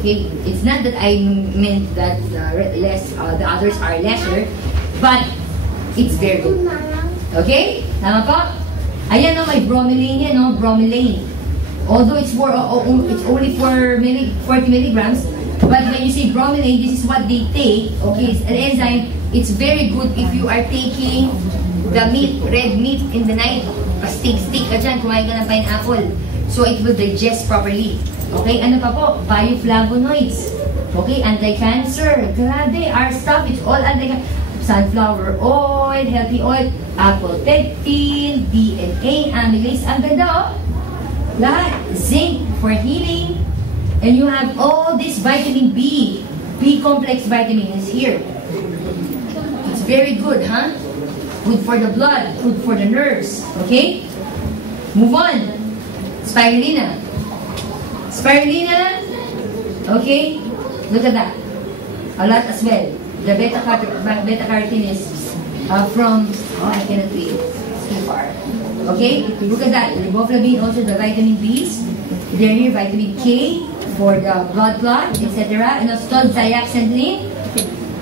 Okay? It's not that I meant that the others are lesser, but it's very good. Okay? Tama po? Ayan o, may bromelain yan o, bromelain. Although it's only 40 milligrams, but when you say bromelain, this is what they take. Okay, it's an enzyme. It's very good if you are taking the meat, red meat in the night. Steak ka dyan, kumain ka ng pineapple. So it will digest properly. Okay, ano pa po? Bioflavonoids. Okay, anti-cancer. Grabe, our stuff, it's all anti-cancer. Sunflower oil, healthy oil, apple pectin, DNA, amylase. Ang ganda oh. Lahat. Zinc for healing. And you have all this vitamin B. B-complex vitamin is here. It's very good, huh? Good for the blood, good for the nerves. Okay? Move on. Spirulina. Spirulina. Okay? Look at that. A lot as well. The beta-carotene is from, I cannot read it. It's too far. Okay? Look at that. Riboflavin, also the vitamin Bs. They're here, vitamin K for the blood clot, etc. And stolzioxanthine.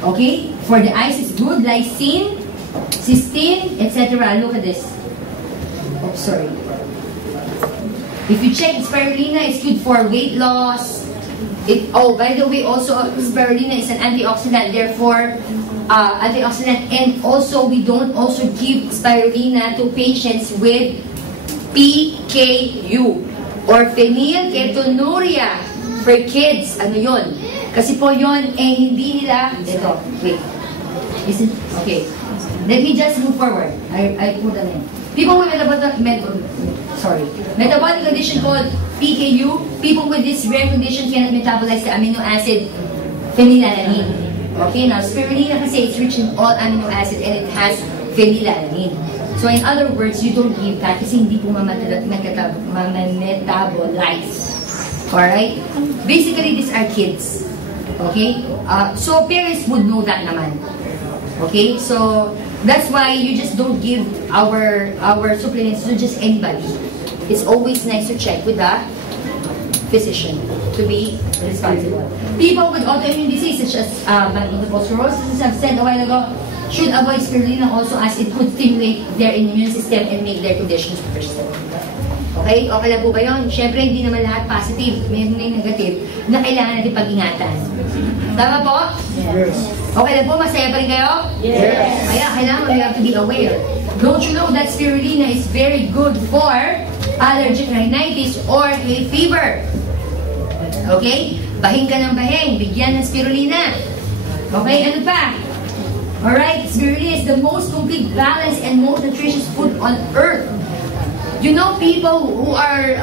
Okay? For the eyes, it's good. Lysine, cysteine, etc. Look at this. Oh, sorry. If you check spirulina, it's good for weight loss. By the way, also spirulina is an antioxidant, therefore antioxidant, and also we don't also give spirulina to patients with PKU or phenylketonuria for kids. Ano yun? Kasi po yun, hindi nila, ito, wait. Okay. Let me just move forward. I put them in. People with metabolic condition called PKU, people with this rare condition cannot metabolize the amino acid phenylalanine. Okay, now spirulina kasi it's rich in all amino acid and it has phenylalanine. So in other words, you don't give that kasi hindi po metabolize. Alright? Basically, these are kids. Okay? So parents would know that naman. Okay? So that's why you just don't give our supplements to just anybody. It's always nice to check with the physician to be responsible. People with autoimmune disease such as multiple sclerosis, as I've said a while ago, should avoid spirulina also as it could stimulate their immune system and make their conditions worse. Okay? Okay lang po ba yun? Siyempre, hindi naman lahat positive. Mayroon na yung negative na kailangan natin pag-ingatan. Tama po? Yes. Okay lang po? Masaya pa rin kayo? Yes. Kaya kailangan we have to be aware. Don't you know that spirulina is very good for allergic rhinitis or hay fever? Okay? Bahing ka ng bahing. Bigyan ng spirulina. Okay? Ano pa? Alright? Spirulina is the most complete, balanced, and most nutritious food on earth. You know, people who are,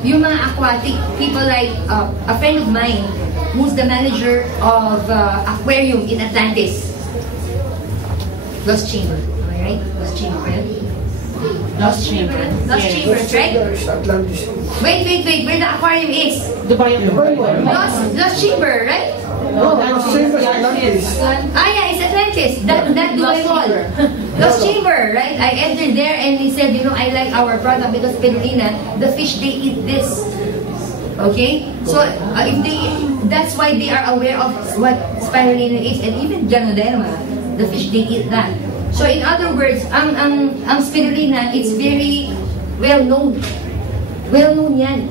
yung mga aquatic, people like a friend of mine who's the manager of aquarium in Atlantis. Lost Chamber. Am I right? Lost Chamber, right? Lost Chamber. Lost Chamber, right? Atlantis. Wait. Where the aquarium is? Dubai. Lost Chamber, right? No, Lost Chamber is Atlantis. Yeah, it's Atlantis. That Dubai Mall. Lost Chamber, right? I entered there and he said, you know, I like our product because spirulina, the fish, they eat this. Okay? So, that's why they are aware of what spirulina is. And even Ganoderma, the fish, they eat that. So, in other words, ang spirulina, it's very well known. Well known yan.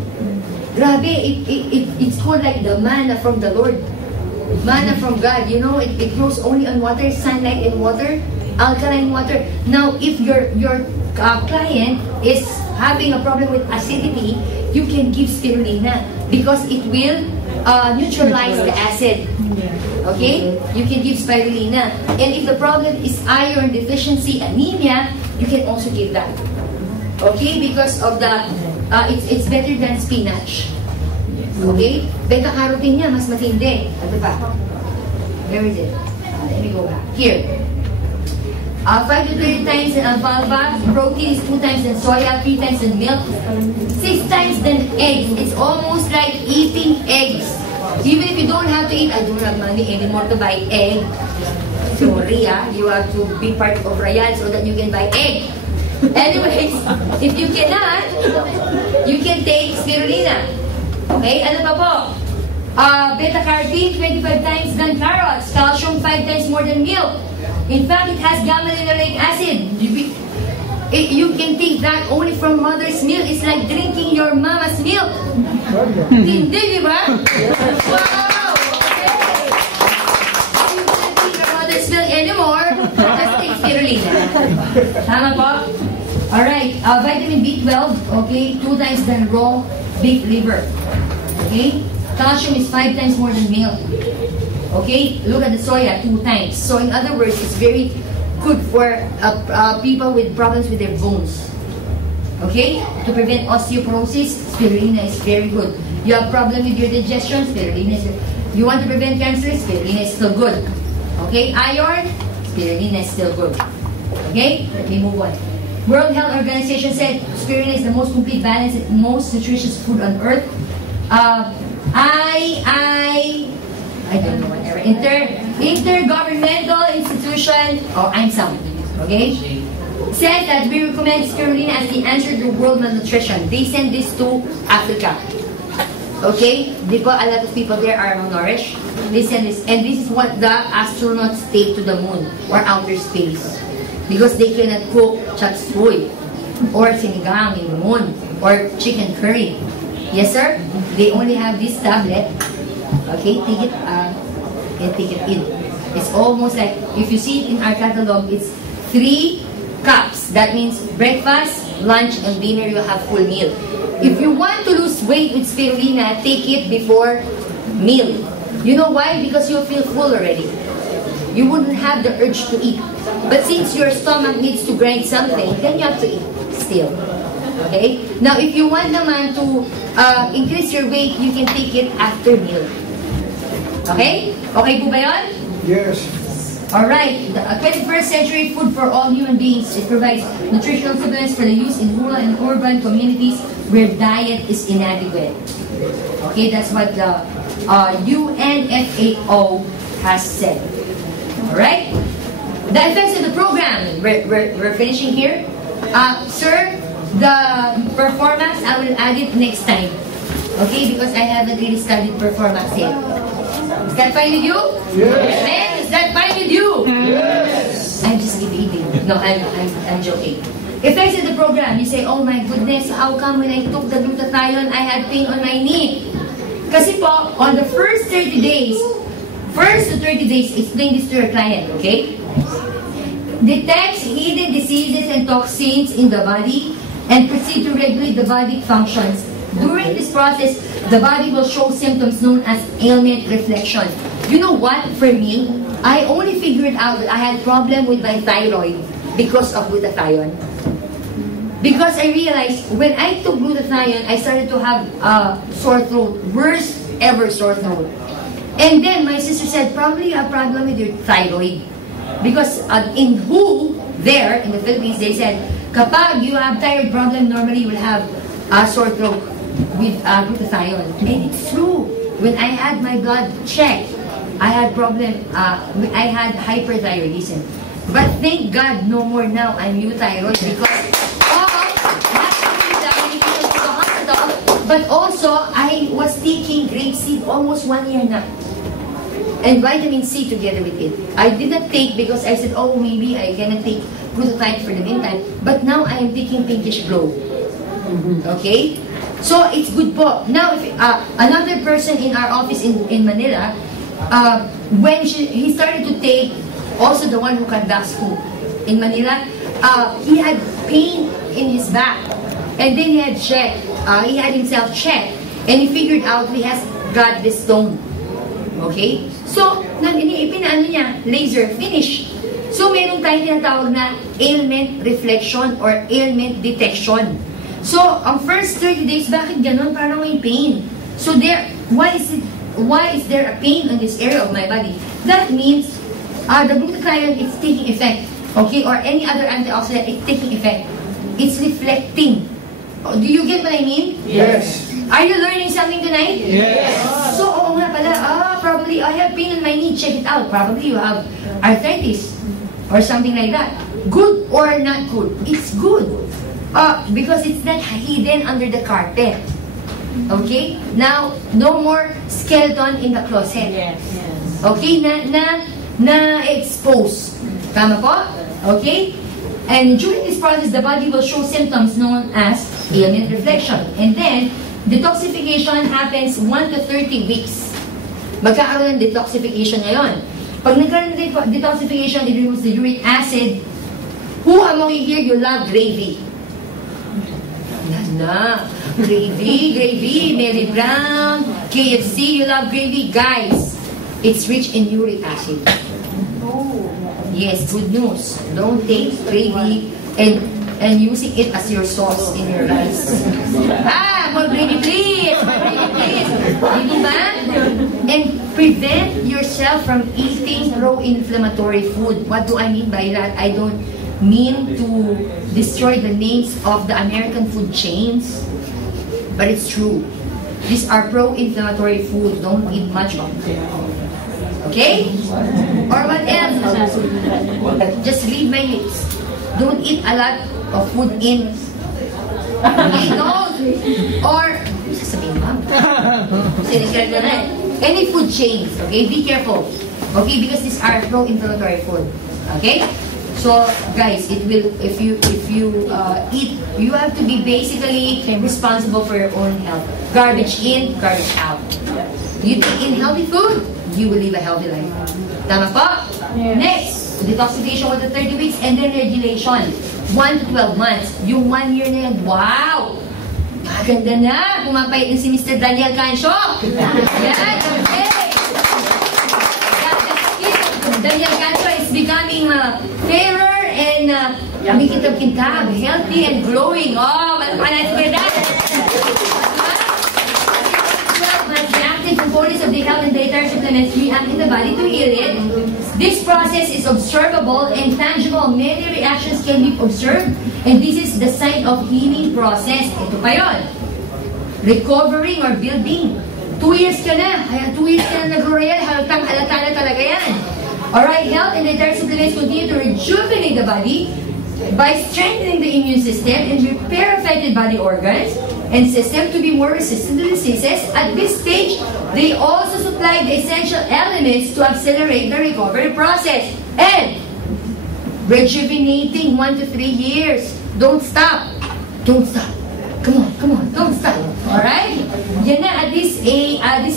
Grabe, it's called like the manna from the Lord. Manna from God. You know, it grows only on water, sunlight and water, alkaline water. Now, if your client is having a problem with acidity, you can give spirulina because it will neutralize the acid. Okay? You can give spirulina. And if the problem is iron deficiency, anemia, you can also give that. Okay? Because of the, it's better than spinach. Okay? Beta-carotene niya, mas matindi. Ito pa. Where is it? Let me go back. Here. 5 to 30 times in alfalfa. Protein is 2 times in soya, 3 times in milk, 6 times than eggs. It's almost like eating eggs. Even if you don't have to eat, I don't have money anymore to buy egg. Sorry, you have to be part of Royal so that you can buy egg. Anyways, if you cannot, you can take spirulina. Okay, ano pa po? Beta-carotene, 25 times than carrots. Calcium, 5 times more than milk. In fact, it has gamma-linolenic acid. You can take that only from mother's milk. It's like drinking your mama's milk. Hindi, di ba? Wow! Okay. You can't drink your mother's milk anymore. Just take spirulina. Tama po? Alright, vitamin B12, okay, 2 times than raw beef liver. Okay? Calcium is 5 times more than milk. Okay? Look at the soya, 2 times. So in other words, it's very good for people with problems with their bones. Okay? To prevent osteoporosis, spirulina is very good. You have problem with your digestion, spirulina is good. You want to prevent cancer, spirulina is still good. Okay? Iron, spirulina is still good. Okay? Let me move on. World Health Organization said spirulina is the most complete, balanced, and most nutritious food on earth. I don't know whatever. Intergovernmental institution, I'm some, okay? Said that we recommend spirulina as the answer to world malnutrition. They send this to Africa. Okay? Because a lot of people there are malnourished. They send this, and this is what the astronauts take to the moon or outer space. Because they cannot cook chop suey or sinigang in the moon or chicken curry. Yes, sir? They only have this tablet. Okay, take it and take it in. It's almost like, if you see it in our catalog, it's 3 cups. That means breakfast, lunch, and dinner, you have full meal. If you want to lose weight with spirulina, take it before meal. You know why? Because you'll feel full already. You wouldn't have the urge to eat. But since your stomach needs to grind something, then you have to eat still. Okay? Now, if you want naman to increase your weight, you can take it after meal. Okay? Okay po ba yun? Yes. Alright. The 21st century food for all human beings. It provides nutritional supplements for the use in rural and urban communities where diet is inadequate. Okay? That's what the UNFAO has said. Alright? The effects of the program. We're finishing here. Sir, the performance, I will add it next time. Okay? Because I haven't really studied performance yet. Is that fine with you? Yes. Men, is that fine with you? Yes. I'm just kidding. No, I'm joking. Effects of the program. You say, oh my goodness, how come when I took the glutathione, I had pain on my knee? Kasi po, on the first 30 days, explain this to your client, okay? Detects hidden diseases and toxins in the body and proceed to regulate the body functions. During this process, the body will show symptoms known as ailment reflection. You know what? For me, I only figured out that I had problem with my thyroid because of glutathione. Because I realized when I took glutathione, I started to have sore throat, worst ever sore throat. And then my sister said, probably you have problem with your thyroid. Because in WHO, there in the Philippines, they said, kapag you have thyroid problem, normally you will have sore throat with glutathione. And it's true. When I had my blood checked, I had problem, I had hyperthyroidism. But thank God, no more now. I'm euthyroid because not only that I needed to go to the hospital, but also I was taking grapeseed almost 1 year now. And vitamin C together with it. I did not take because I said, oh, maybe I cannot take glutathione for the meantime. But now I am taking pinkish glow. Okay? So, it's good po. Now, if another person in our office in Manila, when he started to take, also the one who conducts WHO in Manila, he had pain in his back. And then he had checked. he had himself checked, and he figured out he has got this stone. Okay? So, pinaano niya, laser, finish. So, meron tayong tinatawag na ailment reflection or ailment detection. So, ang first 30 days, bakit ganon? Parang may pain. So, why is there a pain in this area of my body? That means, the glutathione is taking effect. Okay? Or any other antioxidant is taking effect. It's reflecting. Do you get what I mean? Yes. Are you learning something tonight? Yes. So, oo nga pala, probably I have pain in my knee, check it out. Probably you have arthritis or something like that. Good or not good? It's good. Because it's not hidden under the carpet. Okay? Now, no more skeleton in the closet. Yes. Okay? Na expose. Tama po? Okay? And during this process, the body will show symptoms known as ailment reflection. And then, detoxification happens 1 to 30 weeks. Magkakaroon ng detoxification ngayon. Pag nagkaroon ng detoxification, it removes the uric acid. Who among you here, you love gravy? Lala. Gravy, Mary Brown, KFC, you love gravy? Guys, it's rich in uric acid. Yes, good news. Don't take gravy and using it as your sauce in your rice. More gravy please! More gravy please! Dito ba? And prevent yourself from eating pro-inflammatory food. What do I mean by that? I don't mean to destroy the names of the American food chains, but it's true. These are pro-inflammatory food. Don't eat much of them. Okay? Or what else? Just read my lips. Don't eat a lot of food in don't. Or sasabihin mo, sinisirag na rin. Any food chains, okay? Be careful. Okay? Because these are pro-inflammatory food. Okay? So, guys, it will, if you eat, you have to be basically responsible for your own health. Garbage in, garbage out. You take in healthy food, you will live a healthy life. Tama po? Yes. Next, detoxification with the 30 weeks and then regulation. 1 to 12 months. Yung 1 year na yan, wow! Maganda na! Pumapayat din si Mr. Daniel Cancio! Yan, okay! Daniel Cancio is becoming fairer and kintab-kintab, healthy and glowing. Oh, malapaan natin for that! The active components of the health and dietary supplements react in the body to heal it. This process is observable and tangible. Many reactions can be observed, and this is the sign of healing process. Ito pa yun. Recovering or building. 2 years ka na. 2 years ka na nag-royal. Halatang halata na talaga yan. Alright, health and dietary supplements continue to rejuvenate the body by strengthening the immune system and repair affected body organs and system to be more resistant to diseases. At this stage, they also supply the essential elements to accelerate the recovery process. And rejuvenating 1 to 3 years. Don't stop. Don't stop. Come on, don't stop. Alright? Yan na, at this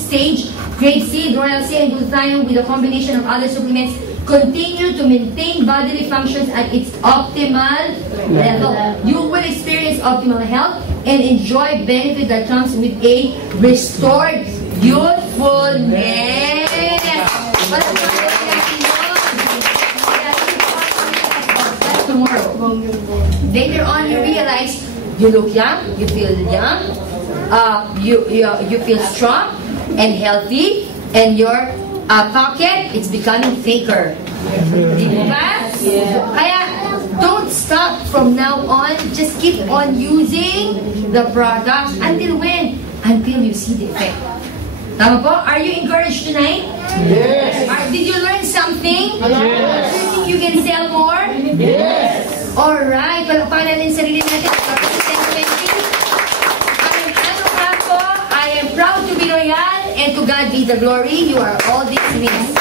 stage, grape seed, royal seed, and glutathione with a combination of other supplements continue to maintain bodily functions at its optimal level. You will experience optimal health and enjoy benefit that comes with a restored youthfulness. Tomorrow. Later on, you realize you look young, you feel young, you feel strong and healthy, and your pocket, it's becoming thicker. Diba? Yeah. Kaya, don't stop from now on. Just keep on using the products. Until when? Until you see the effect. Tama po? Are you encouraged tonight? Yes. Did you learn something? Yes. Do you think you can sell more? Yes. Alright. Palakpakan natin sarili natin. I am Ocampo. I am proud to be royal, and to God be the glory. You are all these things.